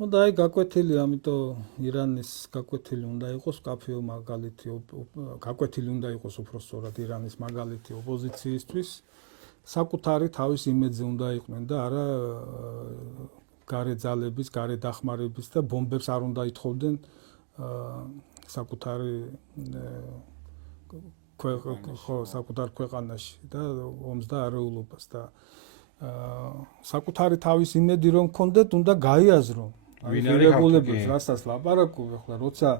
ხო და აი გაკვეთილი, ამიტომ ირანის გაკვეთილი უნდა იყოს კაფეო მაგალითი, გაკვეთილი უნდა იყოს უფრო სწორად ირანის მაგალითი ოპოზიციისთვის. საკუთარი თავის იმედზე უნდა იყვნენ და არა გარე ძალების, გარე დახმარების და ბომბებს არ უნდა ითხოვდნენ საკუთარი საკუთარ ქვეყანაში და ომს და არეულობას და საკუთარი თავის იმედი რომ გქონდეთ, უნდა გაიაზრონ. ღირებულებას, რასაც ლაპარაკობ ახლა, როცა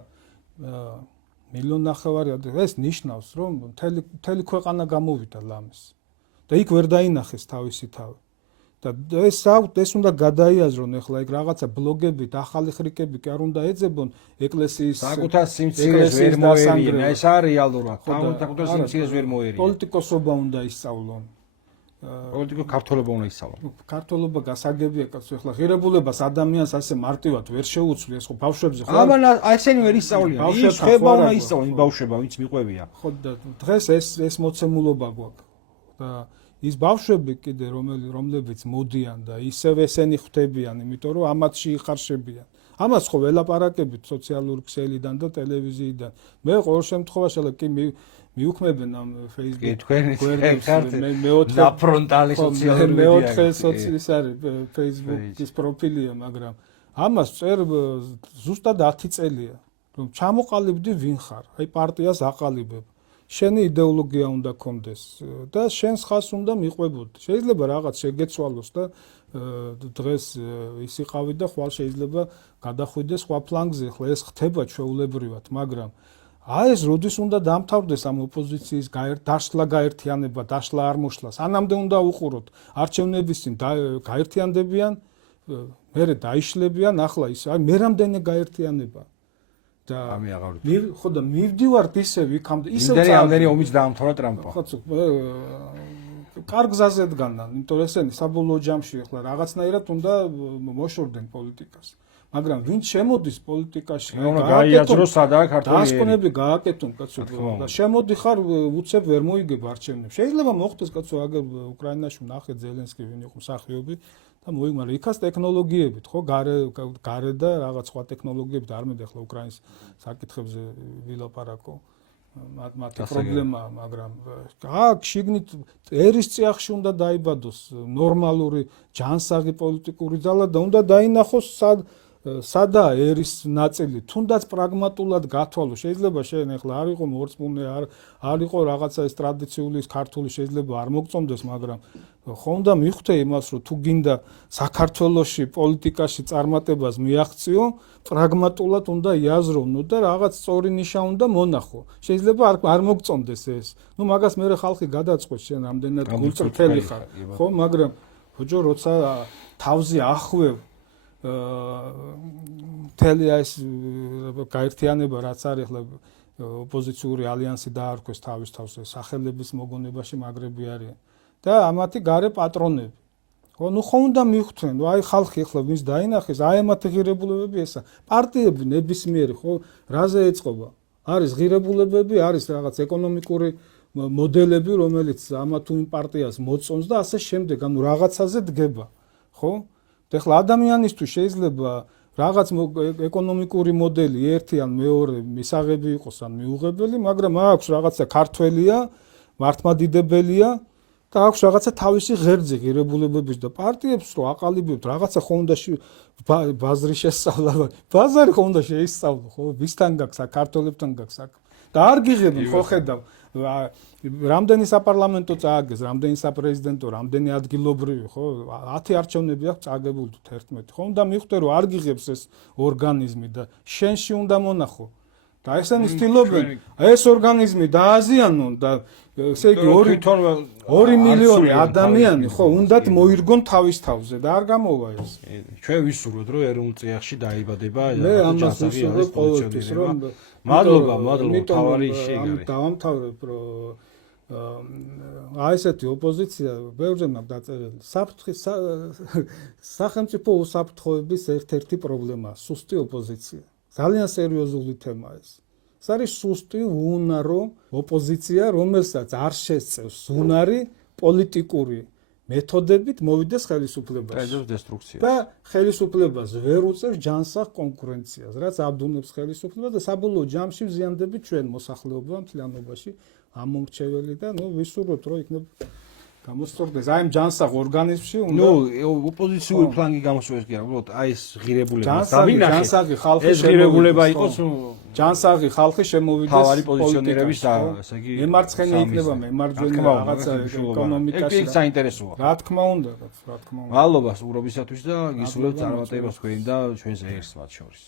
1.5 მილიონი ეს ნიშნავს, რომ მთელი ქვეყანა გამოვიდა ლამის. და იქ ვერ დაინახეს თავისი თავი. და ეს უნდა გადაიაზრონ ახლა ეგ რაღაცა ბლოგებით, ახალი ხრიკები კი არ უნდა ეძებონ ეკლესიის საკუთარ სიმცირეს ვერ მოერიან. ეს არის რეალურად. საკუთარ სიმცირეს ვერ მოერიან. პოლიტიკოსობა უნდა ისწავლონ. პოლიტიკურ ქართველობა უნდა ისწავლონ. ქართველობა გასაგებია კაცო, ეხლა ღირებულებას ადამიანს ასე მარტივად ვერ შეუცვლი, ეს ხო ბავშვებზე ხო? აბა ესენი ვერ ისწავლიან. ის ხება უნდა ისწავლონ იმ ბავშვება, ვინც მიყვებია. ხო და დღეს ეს მოცემულობა გვაქვს. და ის ბავშვები კიდე რომლებიც მოდიან და ისევ ესენი ხვდებიან, იმიტომ რომ ამათში იხარშებიან. ამას ხო ველაპარაკებით სოციალური ქსელიდან და ტელევიზიიდან. მე ყოველ შემთხვევაში კი მიუქმებენ ამ Facebook გვერდებს მეოთხე ფრონტალი სოციალური მეოთხე ის არის Facebook-ის პროფილია, მაგრამ ამას წერ ზუსტად 10 წელია, რომ ჩამოყალიბდი ვინ ხარ, აი პარტიას აყალიბებ. შენი იდეოლოგია უნდა გქონდეს და შენს ხას უნდა მიყვებოდი. შეიძლება რაღაც შეგეცვალოს და დღეს ის იყავი და ხვალ შეიძლება გადახვიდეს სხვა ფლანგზე, ხლა ეს ხდება ჩვეულებრივად, მაგრამ აი ეს როდის უნდა დამთავრდეს ამ ოპოზიციის დაშლა გაერთიანება, დაშლა არ მოშლა. სანამდე უნდა უყუროთ. არჩევნების წინ გაერთიანდებიან, მერე დაიშლებიან, ახლა ის აი მე რამდენი გაერთიანება. და ამი აღარ ხო და მივდივართ ისევ იქამდე, ისევ ამდენი ომიც დაამთავრა ტრამპმა. ხო, კარგ გზაზე დგანან, იმიტომ რომ ესენი საბოლოო ჯამში ახლა რაღაცნაირად უნდა მოშორდნენ პოლიტიკას. მაგრამ ვინც შემოდის პოლიტიკაში, გაიაძროს სადაა ქართული დასკვნები გააკეთონ, კაცო, და შემოდი ხარ უცებ ვერ მოიგებ არჩევნებს. შეიძლება მოხდეს, კაცო, აგერ უკრაინაში ნახე ზელენსკი ვინ იყო მსახიობი და მოიგმარა იქაც ტექნოლოგიებით, ხო, გარე და რაღაც სხვა ტექნოლოგიებით არ მედი ახლა უკრაინის საკითხებზე ვილაპარაკო. მათი პრობლემაა, მაგრამ აქ შიგნით ერის წიაღში უნდა დაიბადოს ნორმალური ჯანსაღი პოლიტიკური ძალა და უნდა დაინახოს სადაა ერის ნაწილი, თუნდაც პრაგმატულად გათვალო. შეიძლება შენ ახლა არ იყო მორწმუნე, არ იყო რაღაცა ეს ტრადიციული ქართული შეიძლება არ მოგწონდეს, მაგრამ ხო უნდა მიხვდე იმას, რომ თუ გინდა საქართველოში პოლიტიკაში წარმატებას მიაღწიო, პრაგმატულად უნდა იაზროვნო და რაღაც სწორი ნიშა უნდა მონახო. შეიძლება არ მოგწონდეს ეს. ნუ მაგას მე ხალხი გადაწყვეტს, შენ რამდენად გულწრფელი ხარ, ხო, მაგრამ ბოჯო როცა თავზე ახვევ მთელი ეს გაერთიანება რაც არის ახლა ოპოზიციური ალიანსი დაარქვეს თავის თავს სახელების მოგონებაში მაგრები არიან და ამათი გარე პატრონები. ხო, ნუ ხო უნდა მიხვდნენ, აი ხალხი ახლა ვინც დაინახეს, აი ამათი ღირებულებები ესა. პარტიები ნებისმიერი, ხო, რაზე ეწყობა? არის ღირებულებები, არის რაღაც ეკონომიკური მოდელები, რომელიც ამა თუ იმ პარტიას მოწონს და ასე შემდეგ, ანუ რაღაცაზე დგება, ხო? ეხლა ადამიანისთვის შეიძლება რაღაც ეკონომიკური მოდელი ერთი ან მეორე მისაღები იყოს ან მიუღებელი, მაგრამ აქვს რაღაცა ქართველია, მართლმადიდებელია და აქვს რაღაცა თავისი ღერძი ღირებულებების და პარტიებს რო აყალიბებთ, რაღაცა ხო უნდა ბაზრი შესწავლა, ბაზარი ხო უნდა შეისწავლო, ხო, ვისთან გაქვს, საქართველებთან გაქვს და არ გიღებენ, ხო ხედავ რამდენი საპარლამენტო წააგეს, რამდენი საპრეზიდენტო, რამდენი ადგილობრივი, ხო, 10 არჩევნები აქვს წააგებული 11. ხო, უნდა მიხვდე, რომ არ გიღებს ეს ორგანიზმი და შენში უნდა მონახო. და ესენი ცდილობენ ეს ორგანიზმი დააზიანონ და ესე იგი 2 მილიონი ადამიანი, ხო, უნდათ მოირგონ თავის თავზე და არ გამოვა ეს. ჩვენ ვისურვოთ, რომ ეროვნულ წიაღში დაიბადება მე ამას ვისურვებ ყოველთვის, რომ მადლობა, თავარი შეიგარეთ. დავამთავრებ, რომ აი ესეთი ოპოზიცია ბევრჯერ მაქვს დაწერილი. სახელმწიფო უსაფრთხოების ერთ-ერთი პრობლემაა სუსტი ოპოზიცია. ძალიან სერიოზული თემაა ეს. ეს არის სუსტი, უუნარო ოპოზიცია, რომელსაც არ შესწევს უნარი პოლიტიკური მეთოდებით მოვიდეს ხელისუფლებაში. ხედავს დესტრუქციას. და ხელისუფლებას ვერ უწევს ჯანსაღ კონკურენციას, რაც აბდუნებს ხელისუფლებას და საბოლოო ჯამში ზიანდებით ჩვენ მოსახლეობა მთლიანობაში ამომრჩეველი და ნუ ვისურვებთ, რომ იქნებ გამოსწორდეს აი ამ ჯანსაღ ორგანიზმში უნდა ოპოზიციური ფლანგი გამოსვეს კი არა, უბრალოდ აი ეს ღირებულება ჯანსაღი ხალხი ეს ღირებულება იყოს ჯანსაღი ხალხი შემოვიდეს თავარი პოზიციონირების და ესე იგი მემარცხენე იქნება მემარჯვენე რაღაცა ეკონომიკაში ეს საინტერესოა რა თქმა უნდა. მადლობა უბრალობისათვის და გისურვებთ წარმატებას თქვენ და ჩვენს ერთს მათ შორის.